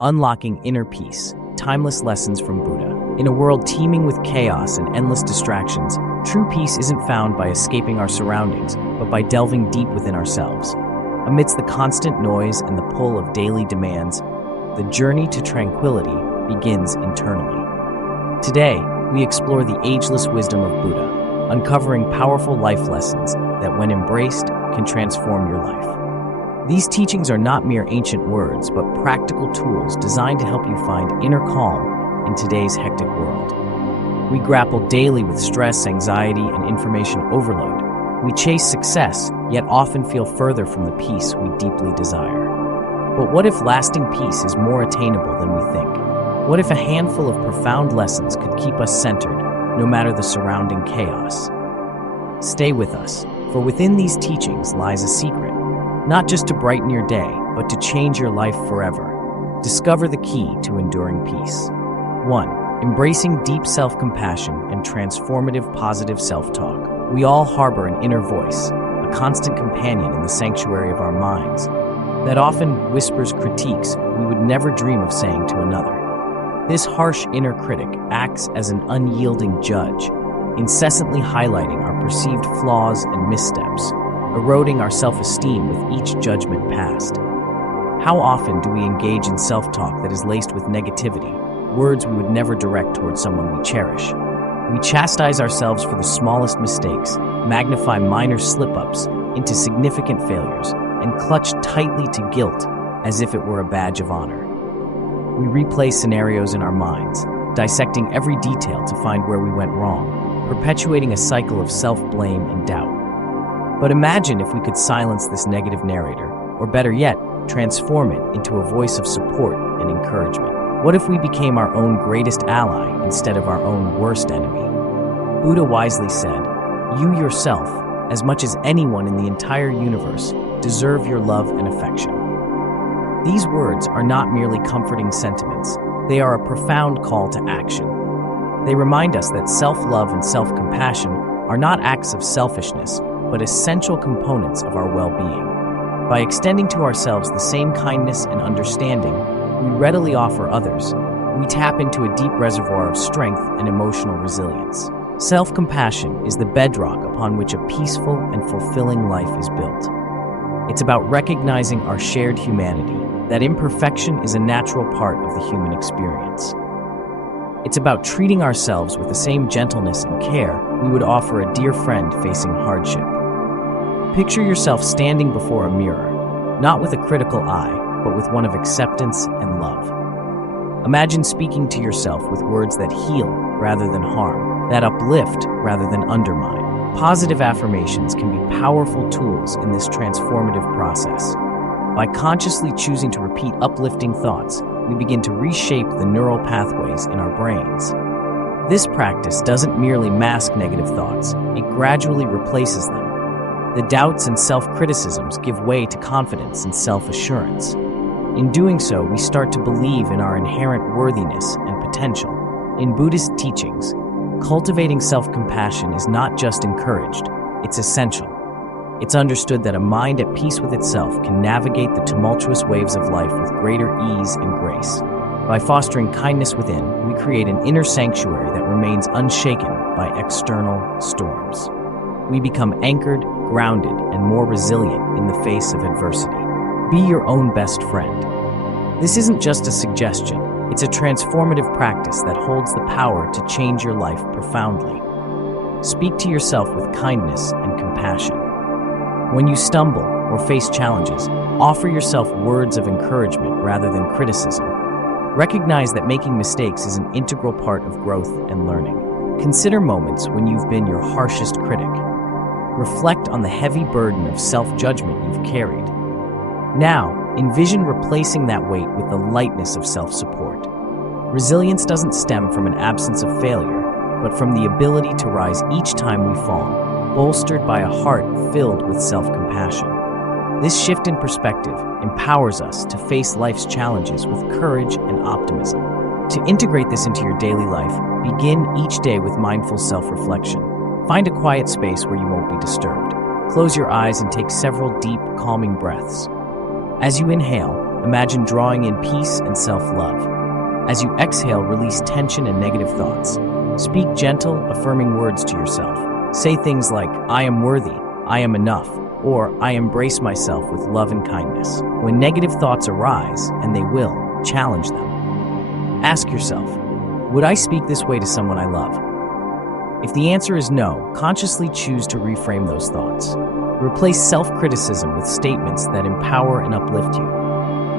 Unlocking Inner Peace, Timeless Lessons from Buddha. In a world teeming with chaos and endless distractions, true peace isn't found by escaping our surroundings, but by delving deep within ourselves. Amidst the constant noise and the pull of daily demands, the journey to tranquility begins internally. Today, we explore the ageless wisdom of Buddha, uncovering powerful life lessons that, when embraced, can transform your life. These teachings are not mere ancient words, but practical tools designed to help you find inner calm in today's hectic world. We grapple daily with stress, anxiety, and information overload. We chase success, yet often feel further from the peace we deeply desire. But what if lasting peace is more attainable than we think? What if a handful of profound lessons could keep us centered, no matter the surrounding chaos? Stay with us, for within these teachings lies a secret, not just to brighten your day, but to change your life forever. Discover the key to enduring peace. 1. Embracing deep self-compassion and transformative positive self-talk. We all harbor an inner voice, a constant companion in the sanctuary of our minds, that often whispers critiques we would never dream of saying to another. This harsh inner critic acts as an unyielding judge, incessantly highlighting our perceived flaws and missteps, eroding our self-esteem with each judgment passed. How often do we engage in self-talk that is laced with negativity, words we would never direct towards someone we cherish? We chastise ourselves for the smallest mistakes, magnify minor slip-ups into significant failures, and clutch tightly to guilt as if it were a badge of honor. We replay scenarios in our minds, dissecting every detail to find where we went wrong, perpetuating a cycle of self-blame and doubt. But imagine if we could silence this negative narrator, or better yet, transform it into a voice of support and encouragement. What if we became our own greatest ally instead of our own worst enemy? Buddha wisely said, "You yourself, as much as anyone in the entire universe, deserve your love and affection." These words are not merely comforting sentiments, they are a profound call to action. They remind us that self-love and self-compassion are not acts of selfishness, but essential components of our well-being. By extending to ourselves the same kindness and understanding we readily offer others, we tap into a deep reservoir of strength and emotional resilience. Self-compassion is the bedrock upon which a peaceful and fulfilling life is built. It's about recognizing our shared humanity, that imperfection is a natural part of the human experience. It's about treating ourselves with the same gentleness and care we would offer a dear friend facing hardship. Picture yourself standing before a mirror, not with a critical eye, but with one of acceptance and love. Imagine speaking to yourself with words that heal rather than harm, that uplift rather than undermine. Positive affirmations can be powerful tools in this transformative process. By consciously choosing to repeat uplifting thoughts, we begin to reshape the neural pathways in our brains. This practice doesn't merely mask negative thoughts, it gradually replaces them. The doubts and self-criticisms give way to confidence and self-assurance. In doing so, we start to believe in our inherent worthiness and potential. In Buddhist teachings, cultivating self-compassion is not just encouraged, it's essential. It's understood that a mind at peace with itself can navigate the tumultuous waves of life with greater ease and grace. By fostering kindness within, we create an inner sanctuary that remains unshaken by external storms. We become anchored, grounded, and more resilient in the face of adversity. Be your own best friend. This isn't just a suggestion, it's a transformative practice that holds the power to change your life profoundly. Speak to yourself with kindness and compassion. When you stumble or face challenges, offer yourself words of encouragement rather than criticism. Recognize that making mistakes is an integral part of growth and learning. Consider moments when you've been your harshest critic. Reflect on the heavy burden of self-judgment you've carried. Now, envision replacing that weight with the lightness of self-support. Resilience doesn't stem from an absence of failure, but from the ability to rise each time we fall, bolstered by a heart filled with self-compassion. This shift in perspective empowers us to face life's challenges with courage and optimism. To integrate this into your daily life, begin each day with mindful self-reflection. Find a quiet space where you won't be disturbed. Close your eyes and take several deep, calming breaths. As you inhale, Imagine drawing in peace and self-love. As you exhale, release tension and negative thoughts. Speak gentle, affirming words to yourself. Say things like, I am worthy, I am enough, or I embrace myself with love and kindness. When negative thoughts arise, and they will, challenge them. Ask yourself, would I speak this way to someone I love? If the answer is no, consciously choose to reframe those thoughts. Replace self-criticism with statements that empower and uplift you.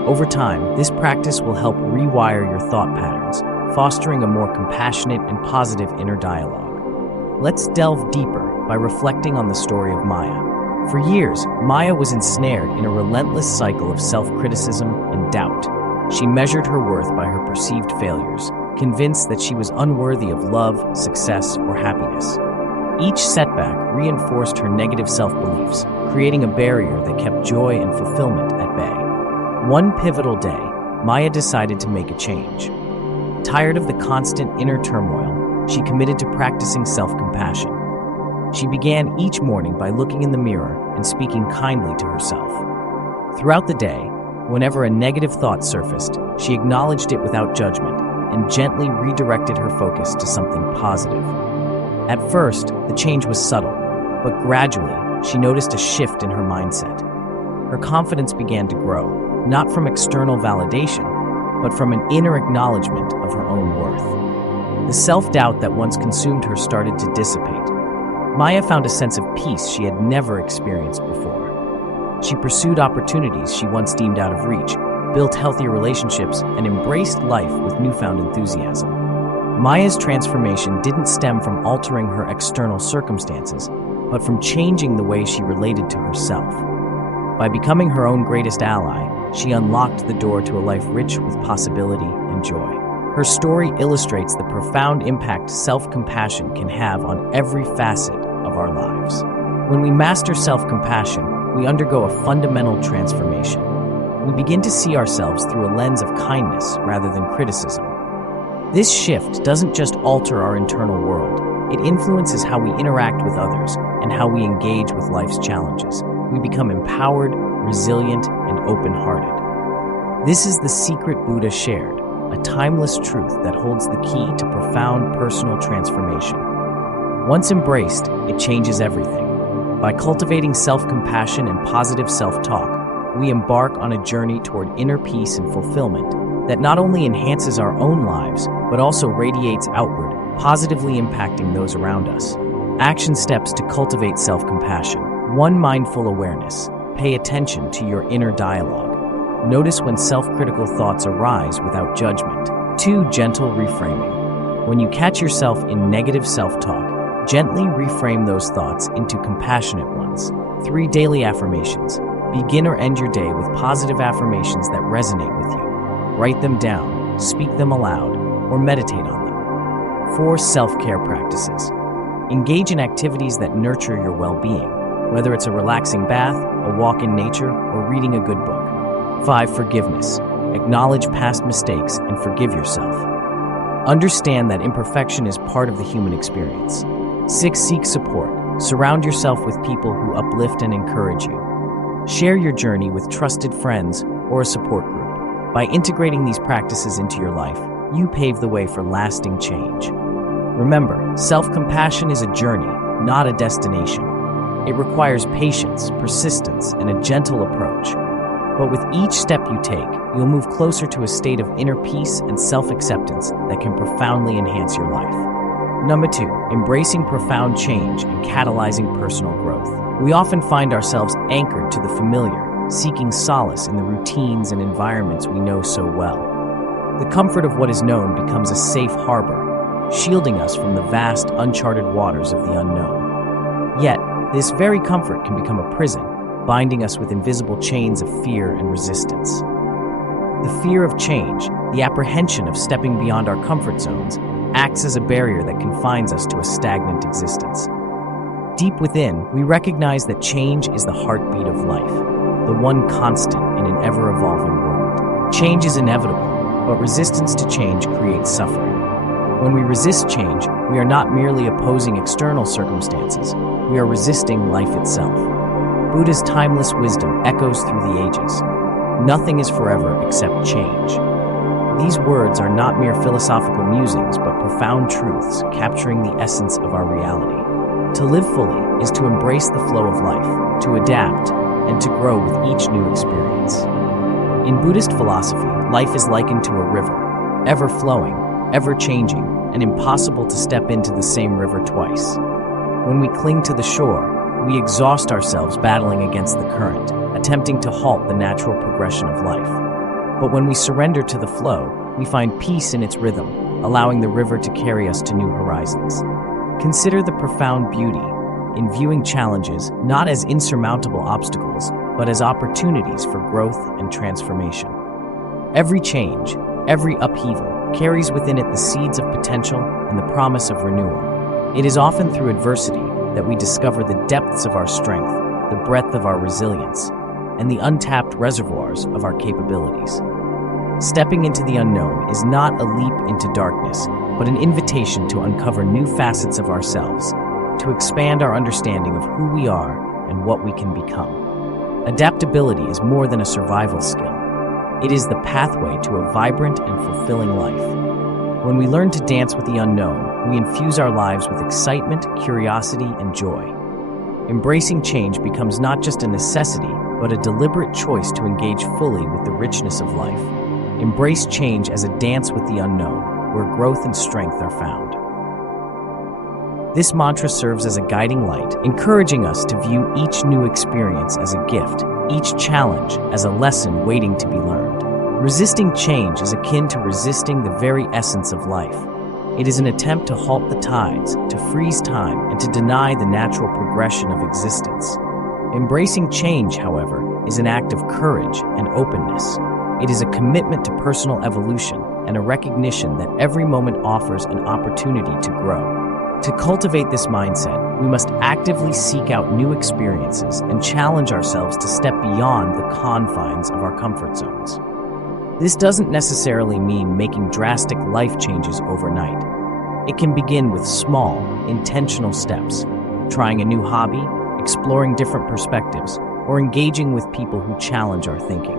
Over time, this practice will help rewire your thought patterns, fostering a more compassionate and positive inner dialogue. Let's delve deeper by reflecting on the story of Maya. For years, Maya was ensnared in a relentless cycle of self-criticism and doubt. She measured her worth by her perceived failures, convinced that she was unworthy of love, success, or happiness. Each setback reinforced her negative self-beliefs, creating a barrier that kept joy and fulfillment at bay. One pivotal day, Maya decided to make a change. Tired of the constant inner turmoil, she committed to practicing self-compassion. She began each morning by looking in the mirror and speaking kindly to herself. Throughout the day, whenever a negative thought surfaced, she acknowledged it without judgment and gently redirected her focus to something positive. At first, the change was subtle, but gradually, she noticed a shift in her mindset. Her confidence began to grow, not from external validation, but from an inner acknowledgement of her own worth. The self-doubt that once consumed her started to dissipate. Maya found a sense of peace she had never experienced before. She pursued opportunities she once deemed out of reach, built healthier relationships, and embraced life with newfound enthusiasm. Maya's transformation didn't stem from altering her external circumstances, but from changing the way she related to herself. By becoming her own greatest ally, she unlocked the door to a life rich with possibility and joy. Her story illustrates the profound impact self-compassion can have on every facet of our lives. When we master self-compassion, we undergo a fundamental transformation. We begin to see ourselves through a lens of kindness rather than criticism. This shift doesn't just alter our internal world, it influences how we interact with others and how we engage with life's challenges. We become empowered, resilient, and open-hearted. This is the secret Buddha shared, a timeless truth that holds the key to profound personal transformation. Once embraced, it changes everything. By cultivating self-compassion and positive self-talk, we embark on a journey toward inner peace and fulfillment that not only enhances our own lives, but also radiates outward, positively impacting those around us. Action steps to cultivate self-compassion. 1. Mindful awareness. Pay attention to your inner dialogue. Notice when self-critical thoughts arise without judgment. 2. Gentle reframing. When you catch yourself in negative self-talk, gently reframe those thoughts into compassionate ones. 3. Daily affirmations. Begin or end your day with positive affirmations that resonate with you. Write them down, speak them aloud, or meditate on them. 4. Self-care practices. Engage in activities that nurture your well-being, whether it's a relaxing bath, a walk in nature, or reading a good book. 5. Forgiveness. Acknowledge past mistakes and forgive yourself. Understand that imperfection is part of the human experience. 6. Seek support. Surround yourself with people who uplift and encourage you. Share your journey with trusted friends or a support group. By integrating these practices into your life, you pave the way for lasting change. Remember, self-compassion is a journey, not a destination. It requires patience, persistence, and a gentle approach. But with each step you take, you'll move closer to a state of inner peace and self-acceptance that can profoundly enhance your life. Number 2, embracing profound change and catalyzing personal growth. We often find ourselves anchored to the familiar, seeking solace in the routines and environments we know so well. The comfort of what is known becomes a safe harbor, shielding us from the vast, uncharted waters of the unknown. Yet, this very comfort can become a prison, binding us with invisible chains of fear and resistance. The fear of change, the apprehension of stepping beyond our comfort zones, acts as a barrier that confines us to a stagnant existence. Deep within, we recognize that change is the heartbeat of life, the one constant in an ever-evolving world. Change is inevitable, but resistance to change creates suffering. When we resist change, we are not merely opposing external circumstances, we are resisting life itself. Buddha's timeless wisdom echoes through the ages. nothing is forever except change. These words are not mere philosophical musings, but profound truths capturing the essence of our reality. To live fully is to embrace the flow of life, to adapt, and to grow with each new experience. In Buddhist philosophy, life is likened to a river, ever flowing, ever changing, and impossible to step into the same river twice. When we cling to the shore, we exhaust ourselves battling against the current, attempting to halt the natural progression of life. But when we surrender to the flow, we find peace in its rhythm, allowing the river to carry us to new horizons. Consider the profound beauty in viewing challenges not as insurmountable obstacles, but as opportunities for growth and transformation. Every change, every upheaval, carries within it the seeds of potential and the promise of renewal. It is often through adversity that we discover the depths of our strength, the breadth of our resilience, and the untapped reservoirs of our capabilities. Stepping into the unknown is not a leap into darkness, but an invitation to uncover new facets of ourselves, to expand our understanding of who we are and what we can become. Adaptability is more than a survival skill. It is the pathway to a vibrant and fulfilling life. When we learn to dance with the unknown, we infuse our lives with excitement, curiosity, and joy. Embracing change becomes not just a necessity, but a deliberate choice to engage fully with the richness of life. Embrace change as a dance with the unknown, where growth and strength are found. This mantra serves as a guiding light, encouraging us to view each new experience as a gift, each challenge as a lesson waiting to be learned. Resisting change is akin to resisting the very essence of life. It is an attempt to halt the tides, to freeze time, and to deny the natural progression of existence. Embracing change, however, is an act of courage and openness. It is a commitment to personal evolution and a recognition that every moment offers an opportunity to grow. To cultivate this mindset, we must actively seek out new experiences and challenge ourselves to step beyond the confines of our comfort zones. This doesn't necessarily mean making drastic life changes overnight. It can begin with small, intentional steps, trying a new hobby, exploring different perspectives, or engaging with people who challenge our thinking.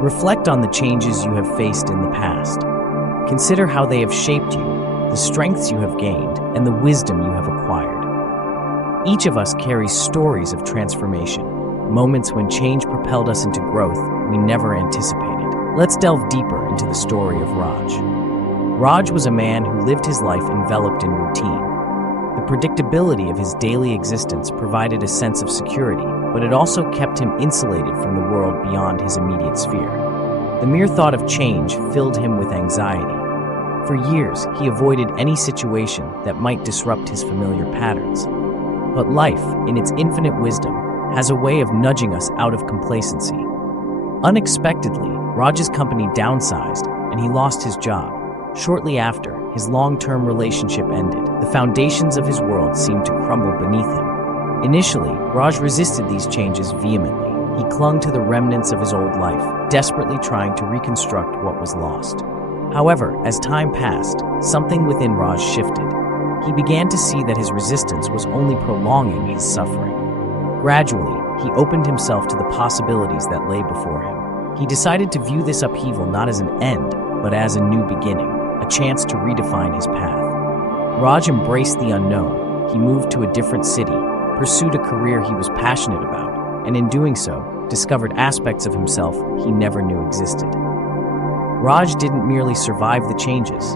Reflect on the changes you have faced in the past. Consider how they have shaped you, the strengths you have gained, and the wisdom you have acquired. Each of us carries stories of transformation, moments when change propelled us into growth we never anticipated. Let's delve deeper into the story of Raj. Raj was a man who lived his life enveloped in routine. The predictability of his daily existence provided a sense of security, but it also kept him insulated from the world beyond his immediate sphere. The mere thought of change filled him with anxiety. For years, he avoided any situation that might disrupt his familiar patterns. But life, in its infinite wisdom, has a way of nudging us out of complacency. Unexpectedly, Raj's company downsized, and he lost his job. Shortly after, his long-term relationship ended. The foundations of his world seemed to crumble beneath him. Initially, Raj resisted these changes vehemently. He clung to the remnants of his old life, desperately trying to reconstruct what was lost. However, as time passed, something within Raj shifted. He began to see that his resistance was only prolonging his suffering. Gradually, he opened himself to the possibilities that lay before him. He decided to view this upheaval not as an end, but as a new beginning, a chance to redefine his path. Raj embraced the unknown. He moved to a different city, pursued a career he was passionate about, and in doing so, discovered aspects of himself he never knew existed. Raj didn't merely survive the changes.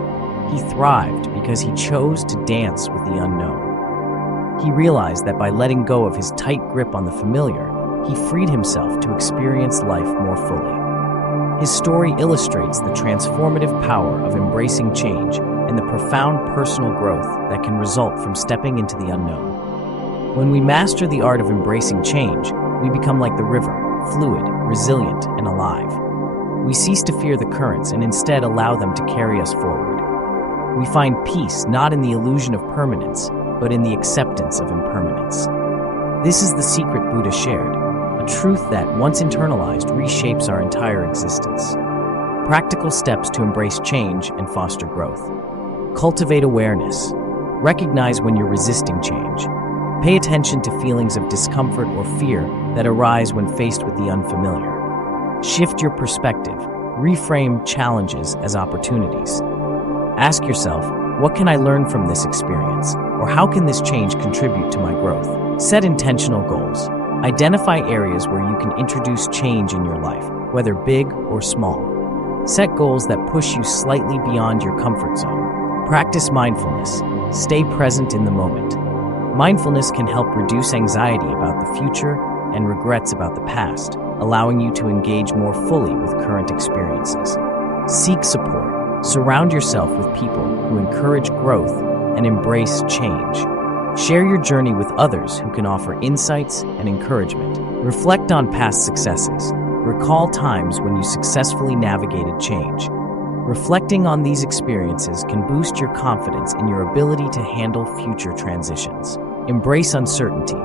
He thrived because he chose to dance with the unknown. He realized that by letting go of his tight grip on the familiar, he freed himself to experience life more fully. His story illustrates the transformative power of embracing change and the profound personal growth that can result from stepping into the unknown. When we master the art of embracing change, we become like the river, fluid, resilient, and alive. We cease to fear the currents and instead allow them to carry us forward. We find peace not in the illusion of permanence, but in the acceptance of impermanence. This is the secret Buddha shared, a truth that, once internalized, reshapes our entire existence. Practical steps to embrace change and foster growth. Cultivate awareness. Recognize when you're resisting change. Pay attention to feelings of discomfort or fear that arise when faced with the unfamiliar. Shift your perspective. Reframe challenges as opportunities. Ask yourself, what can I learn from this experience? Or how can this change contribute to my growth? Set intentional goals. Identify areas where you can introduce change in your life, whether big or small. Set goals that push you slightly beyond your comfort zone. Practice mindfulness. Stay present in the moment. Mindfulness can help reduce anxiety about the future and regrets about the past, allowing you to engage more fully with current experiences. Seek support. Surround yourself with people who encourage growth and embrace change. Share your journey with others who can offer insights and encouragement. Reflect on past successes. Recall times when you successfully navigated change. Reflecting on these experiences can boost your confidence in your ability to handle future transitions. Embrace uncertainty.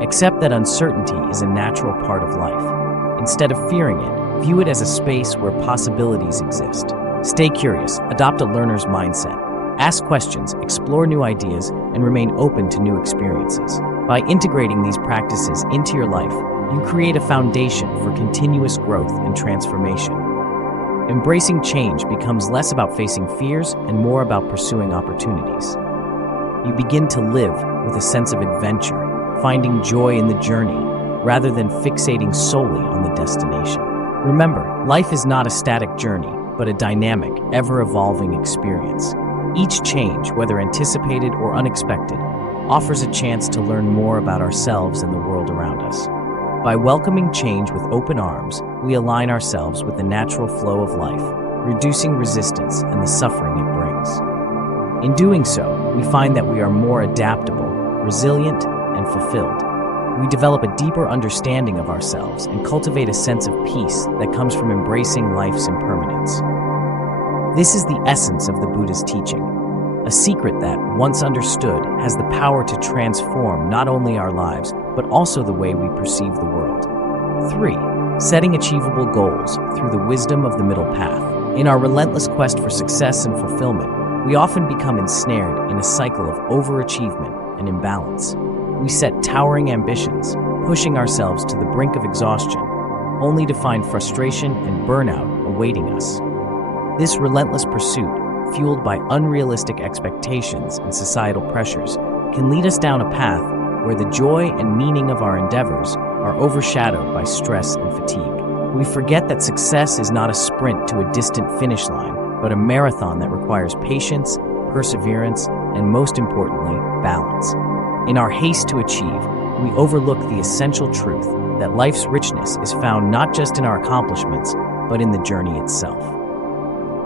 Accept that uncertainty is a natural part of life. Instead of fearing it, view it as a space where possibilities exist. Stay curious. Adopt a learner's mindset. Ask questions, explore new ideas, and remain open to new experiences. By integrating these practices into your life, you create a foundation for continuous growth and transformation. Embracing change becomes less about facing fears and more about pursuing opportunities. You begin to live with a sense of adventure, finding joy in the journey, rather than fixating solely on the destination. Remember, life is not a static journey, but a dynamic, ever-evolving experience. Each change, whether anticipated or unexpected, offers a chance to learn more about ourselves and the world around us. By welcoming change with open arms, we align ourselves with the natural flow of life, reducing resistance and the suffering it brings. In doing so, we find that we are more adaptable, resilient, and fulfilled. We develop a deeper understanding of ourselves and cultivate a sense of peace that comes from embracing life's impermanence. This is the essence of the Buddha's teaching, a secret that, once understood, has the power to transform not only our lives, but also the way we perceive the world. 3. Setting achievable goals through the wisdom of the middle path. In our relentless quest for success and fulfillment, we often become ensnared in a cycle of overachievement and imbalance. We set towering ambitions, pushing ourselves to the brink of exhaustion, only to find frustration and burnout awaiting us. This relentless pursuit, fueled by unrealistic expectations and societal pressures, can lead us down a path where the joy and meaning of our endeavors are overshadowed by stress and fatigue. We forget that success is not a sprint to a distant finish line, but a marathon that requires patience, perseverance, and most importantly, balance. In our haste to achieve, we overlook the essential truth that life's richness is found not just in our accomplishments, but in the journey itself.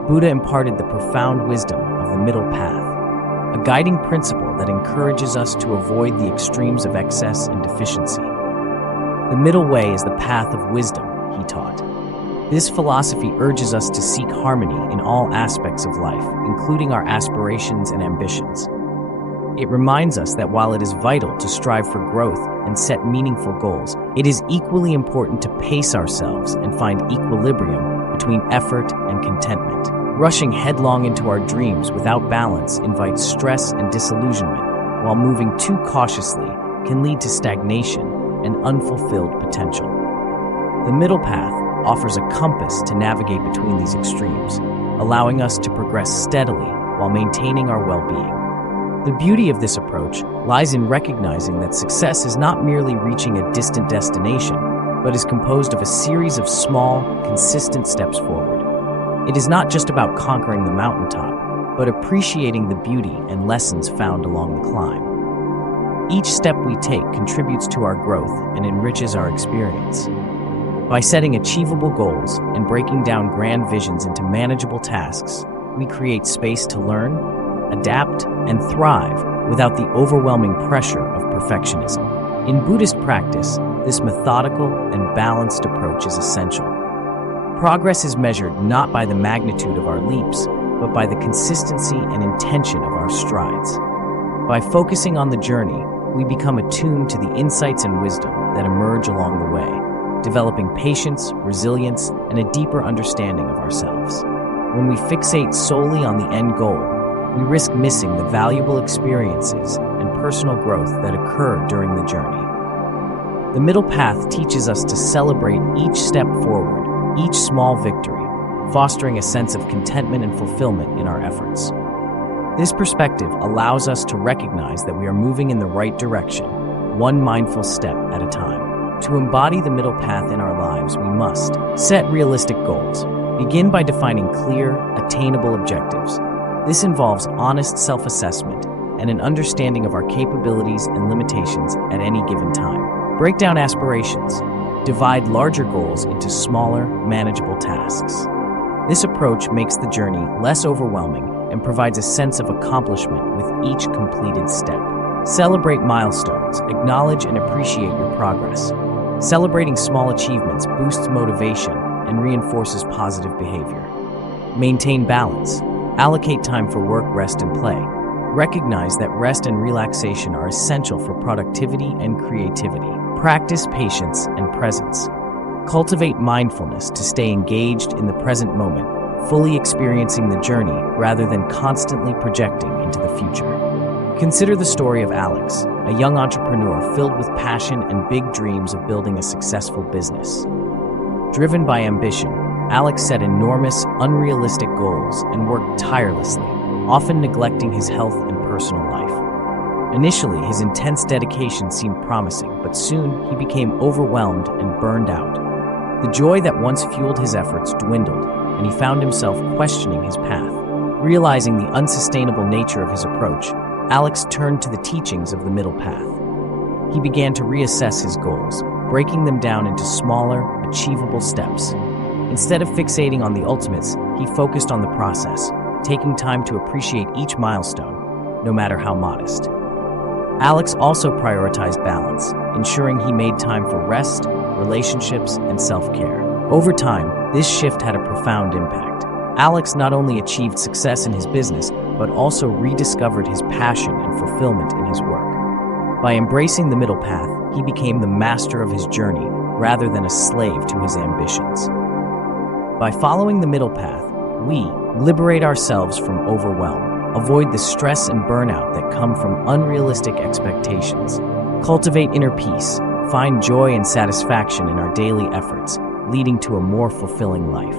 Buddha imparted the profound wisdom of the middle path, a guiding principle that encourages us to avoid the extremes of excess and deficiency. The middle way is the path of wisdom, he taught. This philosophy urges us to seek harmony in all aspects of life, including our aspirations and ambitions. It reminds us that while it is vital to strive for growth and set meaningful goals, it is equally important to pace ourselves and find equilibrium between effort and contentment. Rushing headlong into our dreams without balance invites stress and disillusionment, while moving too cautiously can lead to stagnation and unfulfilled potential. The middle path offers a compass to navigate between these extremes, allowing us to progress steadily while maintaining our well-being. The beauty of this approach lies in recognizing that success is not merely reaching a distant destination, but is composed of a series of small, consistent steps forward. It is not just about conquering the mountaintop, but appreciating the beauty and lessons found along the climb. Each step we take contributes to our growth and enriches our experience. By setting achievable goals and breaking down grand visions into manageable tasks, we create space to learn, adapt, and thrive without the overwhelming pressure of perfectionism. In Buddhist practice, this methodical and balanced approach is essential. Progress is measured not by the magnitude of our leaps, but by the consistency and intention of our strides. By focusing on the journey, we become attuned to the insights and wisdom that emerge along the way, developing patience, resilience, and a deeper understanding of ourselves. When we fixate solely on the end goal, we risk missing the valuable experiences and personal growth that occur during the journey. The middle path teaches us to celebrate each step forward, each small victory, fostering a sense of contentment and fulfillment in our efforts. This perspective allows us to recognize that we are moving in the right direction, one mindful step at a time. To embody the middle path in our lives, we must set realistic goals. Begin by defining clear, attainable objectives. This involves honest self-assessment and an understanding of our capabilities and limitations at any given time. Break down aspirations. Divide larger goals into smaller, manageable tasks. This approach makes the journey less overwhelming and provides a sense of accomplishment with each completed step. Celebrate milestones. Acknowledge and appreciate your progress. Celebrating small achievements boosts motivation and reinforces positive behavior. Maintain balance. Allocate time for work, rest, and play. Recognize that rest and relaxation are essential for productivity and creativity. Practice patience and presence. Cultivate mindfulness to stay engaged in the present moment, fully experiencing the journey rather than constantly projecting into the future. Consider the story of Alex, a young entrepreneur filled with passion and big dreams of building a successful business. Driven by ambition, Alex set enormous, unrealistic goals and worked tirelessly, often neglecting his health and personal life. Initially, his intense dedication seemed promising, but soon he became overwhelmed and burned out. The joy that once fueled his efforts dwindled, and he found himself questioning his path. Realizing the unsustainable nature of his approach, Alex turned to the teachings of the middle path. He began to reassess his goals, breaking them down into smaller, achievable steps. Instead of fixating on the ultimates, he focused on the process, taking time to appreciate each milestone, no matter how modest. Alex also prioritized balance, ensuring he made time for rest, relationships, and self-care. Over time, this shift had a profound impact. Alex not only achieved success in his business, but also rediscovered his passion and fulfillment in his work. By embracing the middle path, he became the master of his journey rather than a slave to his ambitions. By following the middle path, we liberate ourselves from overwhelm, avoid the stress and burnout that come from unrealistic expectations, cultivate inner peace, find joy and satisfaction in our daily efforts, leading to a more fulfilling life.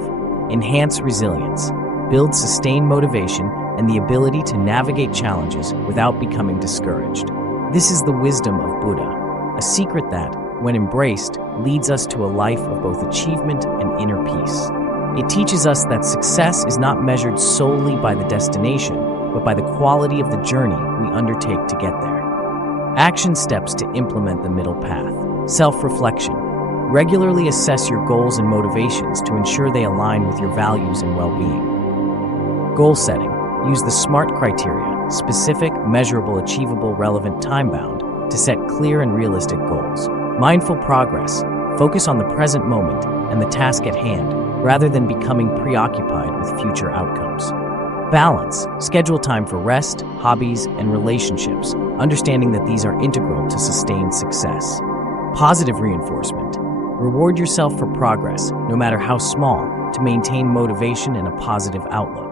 Enhance resilience, build sustained motivation, and the ability to navigate challenges without becoming discouraged. This is the wisdom of Buddha, a secret that, when embraced, leads us to a life of both achievement and inner peace. It teaches us that success is not measured solely by the destination, but by the quality of the journey we undertake to get there. Action steps to implement the middle path. Self-reflection. Regularly assess your goals and motivations to ensure they align with your values and well-being. Goal setting. Use the SMART criteria, specific, measurable, achievable, relevant, time-bound, to set clear and realistic goals. Mindful progress. Focus on the present moment and the task at hand, rather than becoming preoccupied with future outcomes. Balance. Schedule time for rest, hobbies, and relationships, understanding that these are integral to sustained success. Positive reinforcement. Reward yourself for progress, no matter how small, to maintain motivation and a positive outlook.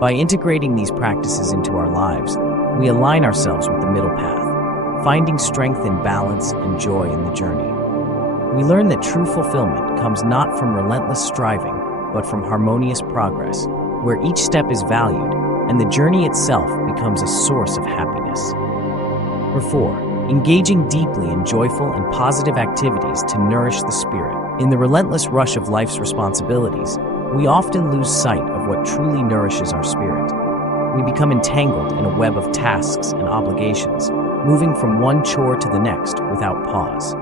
By integrating these practices into our lives, we align ourselves with the middle path, finding strength in balance and joy in the journey. We learn that true fulfillment comes not from relentless striving, but from harmonious progress, where each step is valued and the journey itself becomes a source of happiness. 4. Engaging deeply in joyful and positive activities to nourish the spirit. In the relentless rush of life's responsibilities, we often lose sight of what truly nourishes our spirit. We become entangled in a web of tasks and obligations, moving from one chore to the next without pause.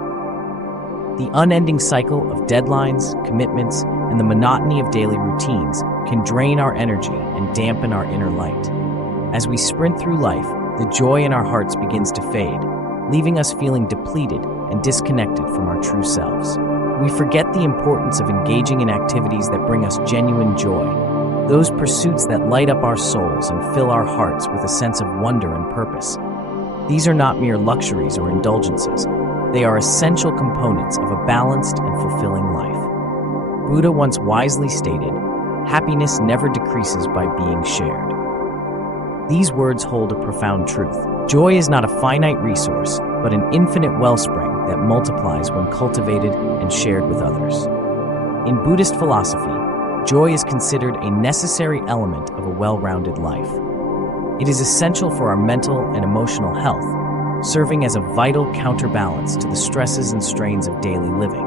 The unending cycle of deadlines, commitments, and the monotony of daily routines can drain our energy and dampen our inner light. As we sprint through life, the joy in our hearts begins to fade, leaving us feeling depleted and disconnected from our true selves. We forget the importance of engaging in activities that bring us genuine joy, those pursuits that light up our souls and fill our hearts with a sense of wonder and purpose. These are not mere luxuries or indulgences. They are essential components of a balanced and fulfilling life. Buddha once wisely stated, "Happiness never decreases by being shared." These words hold a profound truth. Joy is not a finite resource, but an infinite wellspring that multiplies when cultivated and shared with others. In Buddhist philosophy, joy is considered a necessary element of a well-rounded life. It is essential for our mental and emotional health, serving as a vital counterbalance to the stresses and strains of daily living.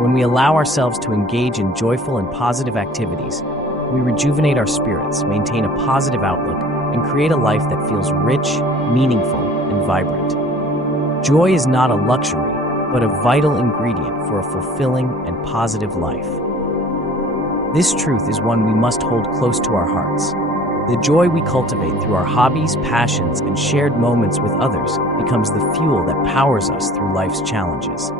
When we allow ourselves to engage in joyful and positive activities, we rejuvenate our spirits, maintain a positive outlook, and create a life that feels rich, meaningful, and vibrant. Joy is not a luxury, but a vital ingredient for a fulfilling and positive life. This truth is one we must hold close to our hearts. The joy we cultivate through our hobbies, passions, and shared moments with others becomes the fuel that powers us through life's challenges.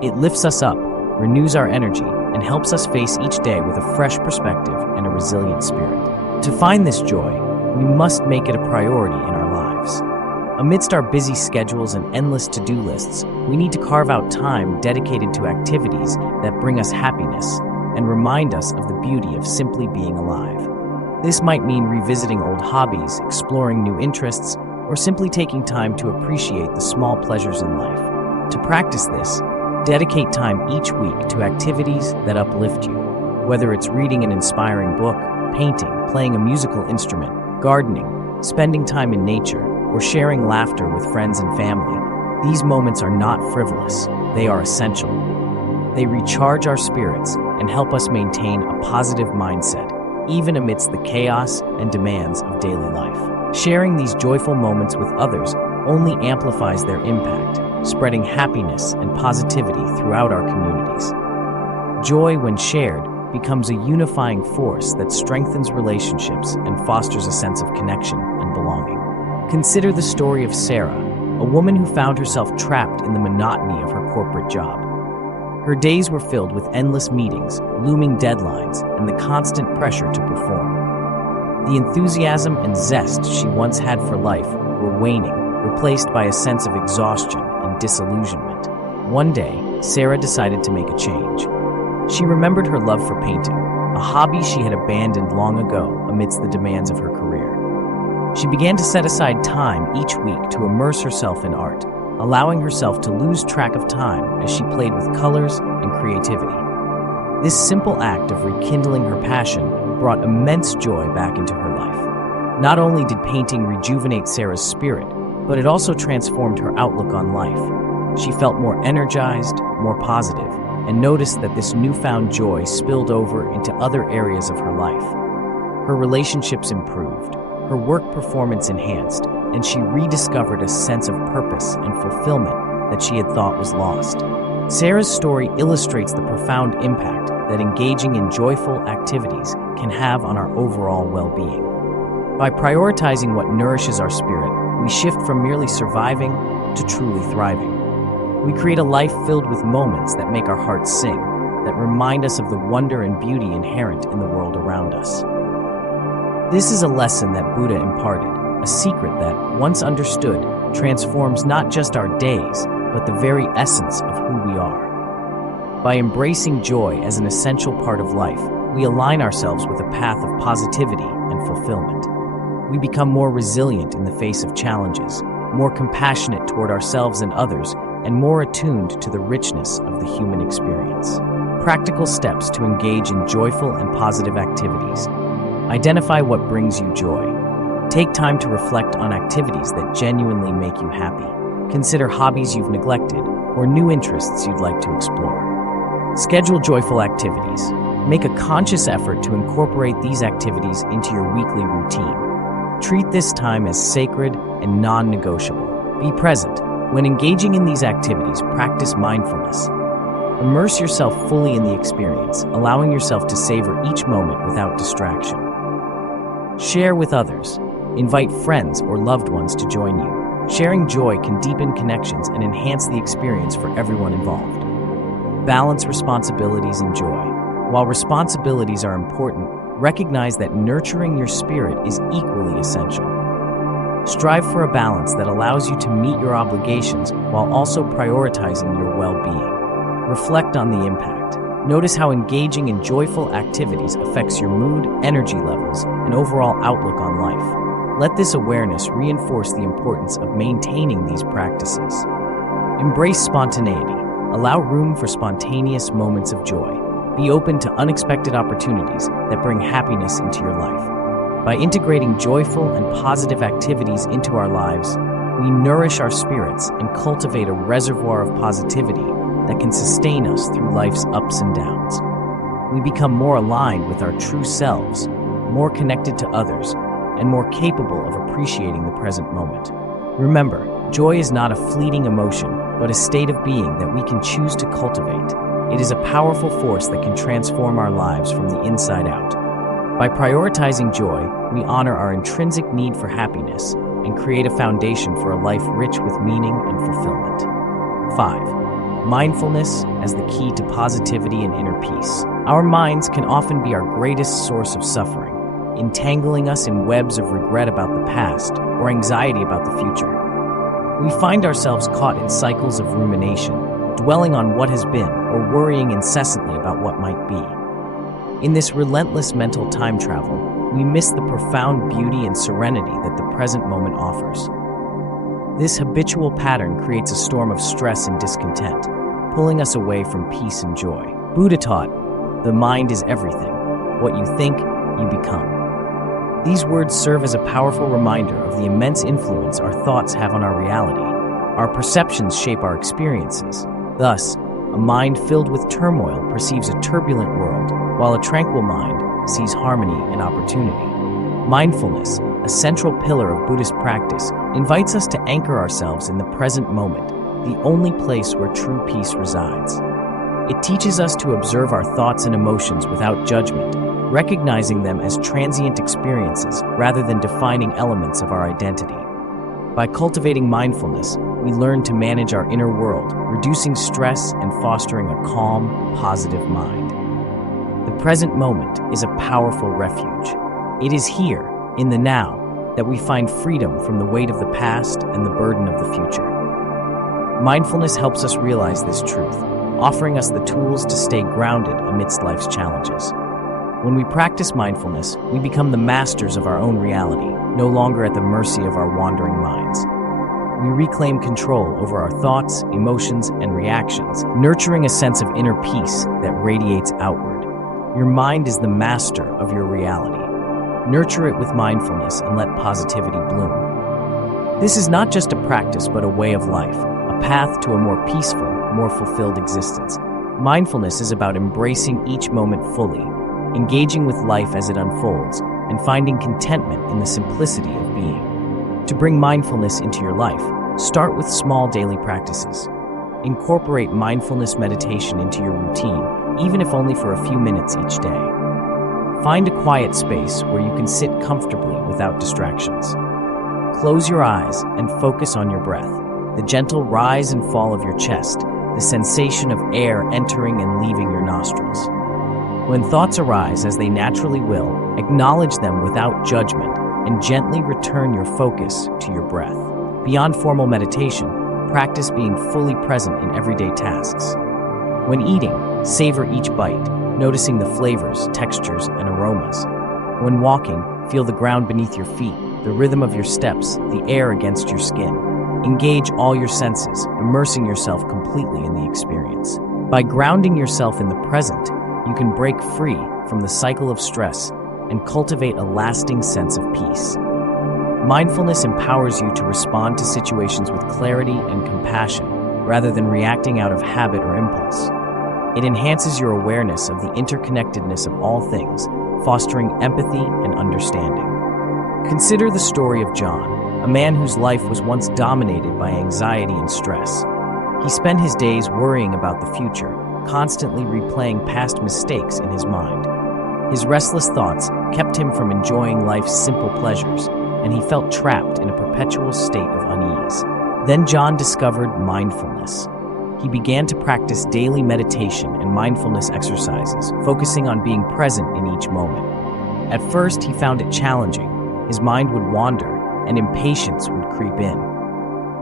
It lifts us up, renews our energy, and helps us face each day with a fresh perspective and a resilient spirit. To find this joy, we must make it a priority in our lives. Amidst our busy schedules and endless to-do lists, we need to carve out time dedicated to activities that bring us happiness and remind us of the beauty of simply being alive. This might mean revisiting old hobbies, exploring new interests, or simply taking time to appreciate the small pleasures in life. To practice this, dedicate time each week to activities that uplift you. Whether it's reading an inspiring book, painting, playing a musical instrument, gardening, spending time in nature, or sharing laughter with friends and family, these moments are not frivolous, they are essential. They recharge our spirits and help us maintain a positive mindset, even amidst the chaos and demands of daily life. Sharing these joyful moments with others only amplifies their impact, spreading happiness and positivity throughout our communities. Joy, when shared, becomes a unifying force that strengthens relationships and fosters a sense of connection and belonging. Consider the story of Sarah, a woman who found herself trapped in the monotony of her corporate job. Her days were filled with endless meetings, looming deadlines, and the constant pressure to perform. The enthusiasm and zest she once had for life were waning, replaced by a sense of exhaustion and disillusionment. One day, Sarah decided to make a change. She remembered her love for painting, a hobby she had abandoned long ago amidst the demands of her career. She began to set aside time each week to immerse herself in art, allowing herself to lose track of time as she played with colors and creativity. This simple act of rekindling her passion brought immense joy back into her life. Not only did painting rejuvenate Sarah's spirit, but it also transformed her outlook on life. She felt more energized, more positive, and noticed that this newfound joy spilled over into other areas of her life. Her relationships improved, her work performance enhanced, and she rediscovered a sense of purpose and fulfillment that she had thought was lost. Sarah's story illustrates the profound impact that engaging in joyful activities can have on our overall well-being. By prioritizing what nourishes our spirit, we shift from merely surviving to truly thriving. We create a life filled with moments that make our hearts sing, that remind us of the wonder and beauty inherent in the world around us. This is a lesson that Buddha imparted, a secret that, once understood, transforms not just our days, but the very essence of who we are. By embracing joy as an essential part of life, we align ourselves with a path of positivity and fulfillment. We become more resilient in the face of challenges, more compassionate toward ourselves and others, and more attuned to the richness of the human experience. Practical steps to engage in joyful and positive activities. Identify what brings you joy. Take time to reflect on activities that genuinely make you happy. Consider hobbies you've neglected or new interests you'd like to explore. Schedule joyful activities. Make a conscious effort to incorporate these activities into your weekly routine. Treat this time as sacred and non-negotiable. Be present. When engaging in these activities, practice mindfulness. Immerse yourself fully in the experience, allowing yourself to savor each moment without distraction. Share with others. Invite friends or loved ones to join you. Sharing joy can deepen connections and enhance the experience for everyone involved. Balance responsibilities and joy. While responsibilities are important, recognize that nurturing your spirit is equally essential. Strive for a balance that allows you to meet your obligations while also prioritizing your well-being. Reflect on the impact. Notice how engaging in joyful activities affects your mood, energy levels, and overall outlook on life. Let this awareness reinforce the importance of maintaining these practices. Embrace spontaneity. Allow room for spontaneous moments of joy. Be open to unexpected opportunities that bring happiness into your life. By integrating joyful and positive activities into our lives, we nourish our spirits and cultivate a reservoir of positivity that can sustain us through life's ups and downs. We become more aligned with our true selves, more connected to others, and more capable of appreciating the present moment. Remember, joy is not a fleeting emotion, but a state of being that we can choose to cultivate. It is a powerful force that can transform our lives from the inside out. By prioritizing joy, we honor our intrinsic need for happiness and create a foundation for a life rich with meaning and fulfillment. 5. Mindfulness as the key to positivity and inner peace. Our minds can often be our greatest source of suffering, entangling us in webs of regret about the past or anxiety about the future. We find ourselves caught in cycles of rumination, dwelling on what has been or worrying incessantly about what might be. In this relentless mental time travel, we miss the profound beauty and serenity that the present moment offers. This habitual pattern creates a storm of stress and discontent, pulling us away from peace and joy. Buddha taught, "The mind is everything. What you think, you become." These words serve as a powerful reminder of the immense influence our thoughts have on our reality. Our perceptions shape our experiences. Thus, a mind filled with turmoil perceives a turbulent world, while a tranquil mind sees harmony and opportunity. Mindfulness, a central pillar of Buddhist practice, invites us to anchor ourselves in the present moment, the only place where true peace resides. It teaches us to observe our thoughts and emotions without judgment, recognizing them as transient experiences rather than defining elements of our identity. By cultivating mindfulness, we learn to manage our inner world, reducing stress and fostering a calm, positive mind. The present moment is a powerful refuge. It is here, in the now, that we find freedom from the weight of the past and the burden of the future. Mindfulness helps us realize this truth, offering us the tools to stay grounded amidst life's challenges. When we practice mindfulness, we become the masters of our own reality, no longer at the mercy of our wandering minds. We reclaim control over our thoughts, emotions, and reactions, nurturing a sense of inner peace that radiates outward. Your mind is the master of your reality. Nurture it with mindfulness and let positivity bloom. This is not just a practice, but a way of life, a path to a more peaceful, more fulfilled existence. Mindfulness is about embracing each moment fully, engaging with life as it unfolds, and finding contentment in the simplicity of being. To bring mindfulness into your life, start with small daily practices. Incorporate mindfulness meditation into your routine, even if only for a few minutes each day. Find a quiet space where you can sit comfortably without distractions. Close your eyes and focus on your breath, the gentle rise and fall of your chest, the sensation of air entering and leaving your nostrils. When thoughts arise, as they naturally will, acknowledge them without judgment and gently return your focus to your breath. Beyond formal meditation, practice being fully present in everyday tasks. When eating, savor each bite, noticing the flavors, textures, and aromas. When walking, feel the ground beneath your feet, the rhythm of your steps, the air against your skin. Engage all your senses, immersing yourself completely in the experience. By grounding yourself in the present, you can break free from the cycle of stress and cultivate a lasting sense of peace. Mindfulness empowers you to respond to situations with clarity and compassion, rather than reacting out of habit or impulse. It enhances your awareness of the interconnectedness of all things, fostering empathy and understanding. Consider the story of John, a man whose life was once dominated by anxiety and stress. He spent his days worrying about the future, constantly replaying past mistakes in his mind. His restless thoughts kept him from enjoying life's simple pleasures, and he felt trapped in a perpetual state of unease. Then John discovered mindfulness. He began to practice daily meditation and mindfulness exercises, focusing on being present in each moment. At first, he found it challenging. His mind would wander, and impatience would creep in.